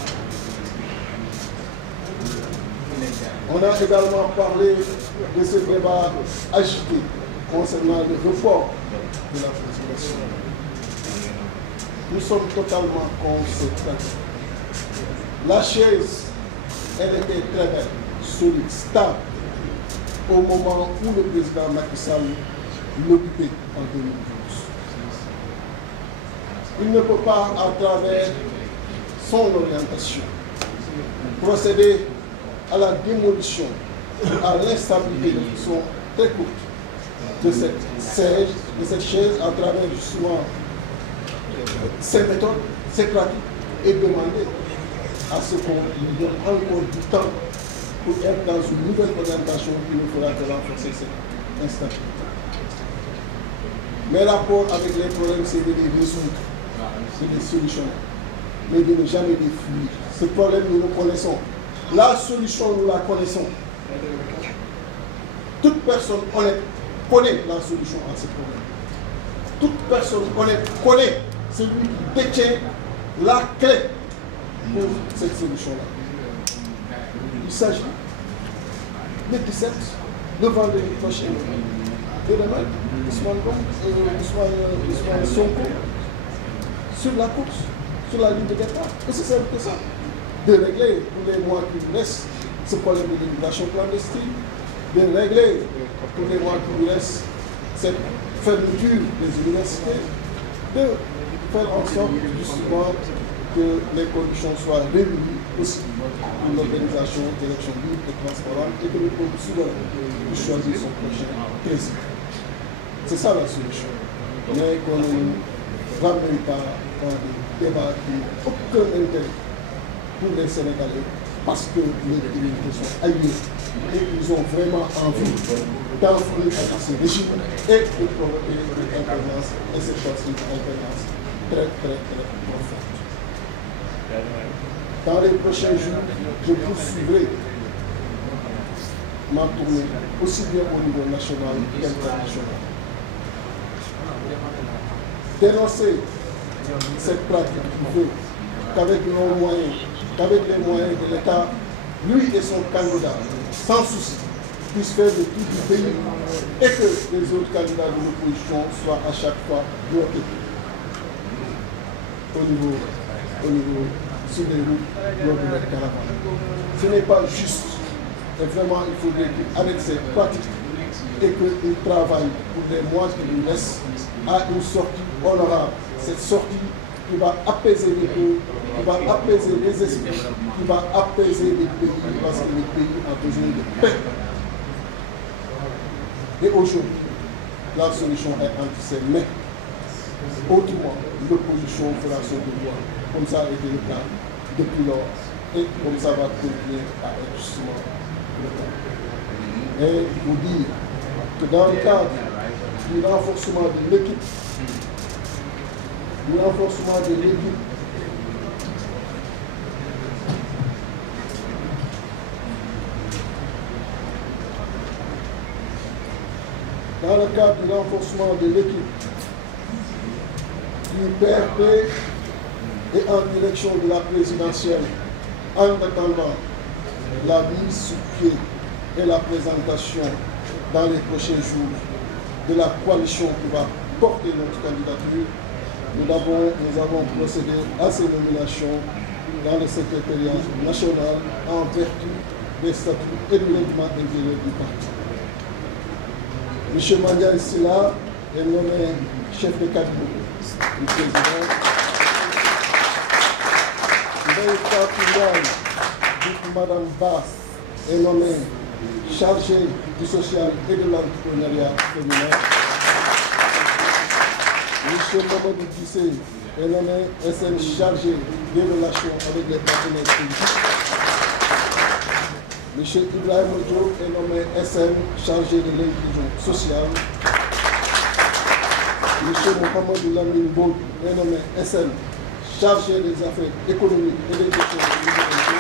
On a également parlé de ce débat agité concernant le report de la consultation. Nous sommes totalement contre cette pratique. La chaise, elle était très belle, solide, stable, au moment où le président Macky Sall l'occupait en 2012. Il ne peut pas, à travers son orientation, procéder à la démolition, à l'instabilité de façon très courte de cette chaise à travers justement ces méthodes, ces pratiques et demander à ce qu'on lui donne encore du temps pour être dans une nouvelle orientation qui ne fera que renforcer cette instabilité. Mes rapports avec les problèmes, c'est de les résoudre, c'est de les solutionner, mais de ne jamais les fuir. Ce problème, nous le connaissons. La solution, nous la connaissons. Toute personne honnête connaît la solution à ce problème. Toute personne honnête connaît celui qui détient la clé pour cette solution-là. Il s'agit le 17, le vendredi prochain, de remettre Ousmane Sonko sur la course, sur la ligne de départ. Et c'est simple que ça. De régler pour les mois qui nous restent ce problème de l'immigration clandestine, de régler pour les mois qui nous restent cette fermeture des universités, de faire en sorte justement que les conditions soient réunies aussi pour l'organisation d'élections libres et transparentes et que le peuple souverain puisse choisir son prochain président. C'est ça la solution. Mais qu'on ne ramène pas dans des débats qui n'ont aucun intérêt pour les Sénégalais parce que les dignitaires sont ailleurs et ils ont vraiment envie d'enfouir avec ce régime et de provoquer une alternance et cette fois-ci une alternance très profonde. Dans les prochains jours, je poursuivrai ma tournée aussi bien au niveau national qu'international. Dénoncer cette pratique qui veut qu'avec nos moyens, qu'avec les moyens de l'État, lui et son candidat, sans souci, puisse faire le tour du pays et que les autres candidats de l'opposition soient à chaque fois bloqués au niveau sur les routes lors de leur caravane. Ce n'est pas juste. Et vraiment, il faudrait qu'avec ces pratiques et qu'ils travaillent pour les mois qui nous laissent à une sortie honorable. Cette sortie qui va apaiser les cœurs, qui va apaiser les esprits, qui va apaiser les pays, parce que le pays a besoin de paix. Et aujourd'hui, la solution est entre ses mains. Autrement, l'opposition fera son devoir, comme ça a été le cas depuis lors, et comme ça va continuer à être justement le cas. Et vous dire que dans le cadre du renforcement de l'équipe, du PRP et en direction de la présidentielle, en attendant la mise sur pied et la présentation dans les prochains jours de la coalition qui va porter notre candidature, nous avons procédé à ces nominations dans le secrétariat national en vertu des statuts et du règlement intérieur du parti. M. Mandiaye Sylla est nommé chef de cabinet du président. Madame Bass est nommée chargée du social et de l'entrepreneuriat féminin. M. Mamadou Dissé est nommé SM chargé des relations avec les partenaires politiques. M. Ibrahim Diop est nommé SM chargé de l'inclusion sociale. M. Mohamed Lamine Boud est nommé SM chargé des affaires économiques et des questions de l'humanité.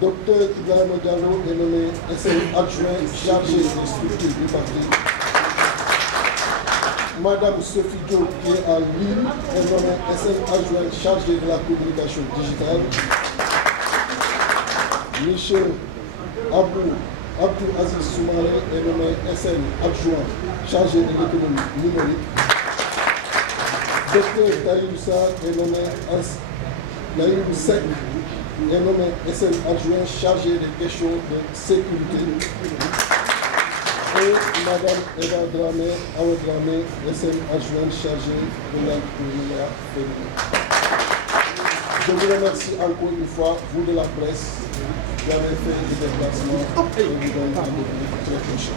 Dr Ibrahim Diallo est nommé SM adjoint chargé des structures du parti. Madame Sophie Diop, qui est à Lille, est nommée SM adjoint chargé de la communication digitale. Michel Abdou Aziz Soumaré est nommé SM adjoint chargé de l'économie numérique. Dr Daïm Sarr est nommé Daïm Seck est nommé SM adjoint chargé des questions de sécurité. Et Madame Eva Dramé, SM adjointe chargée de l'entrepreneuriat féminin. Je vous remercie encore une fois, vous de la presse, qui avez fait le déplacement et vous donne rendez-vous très prochain.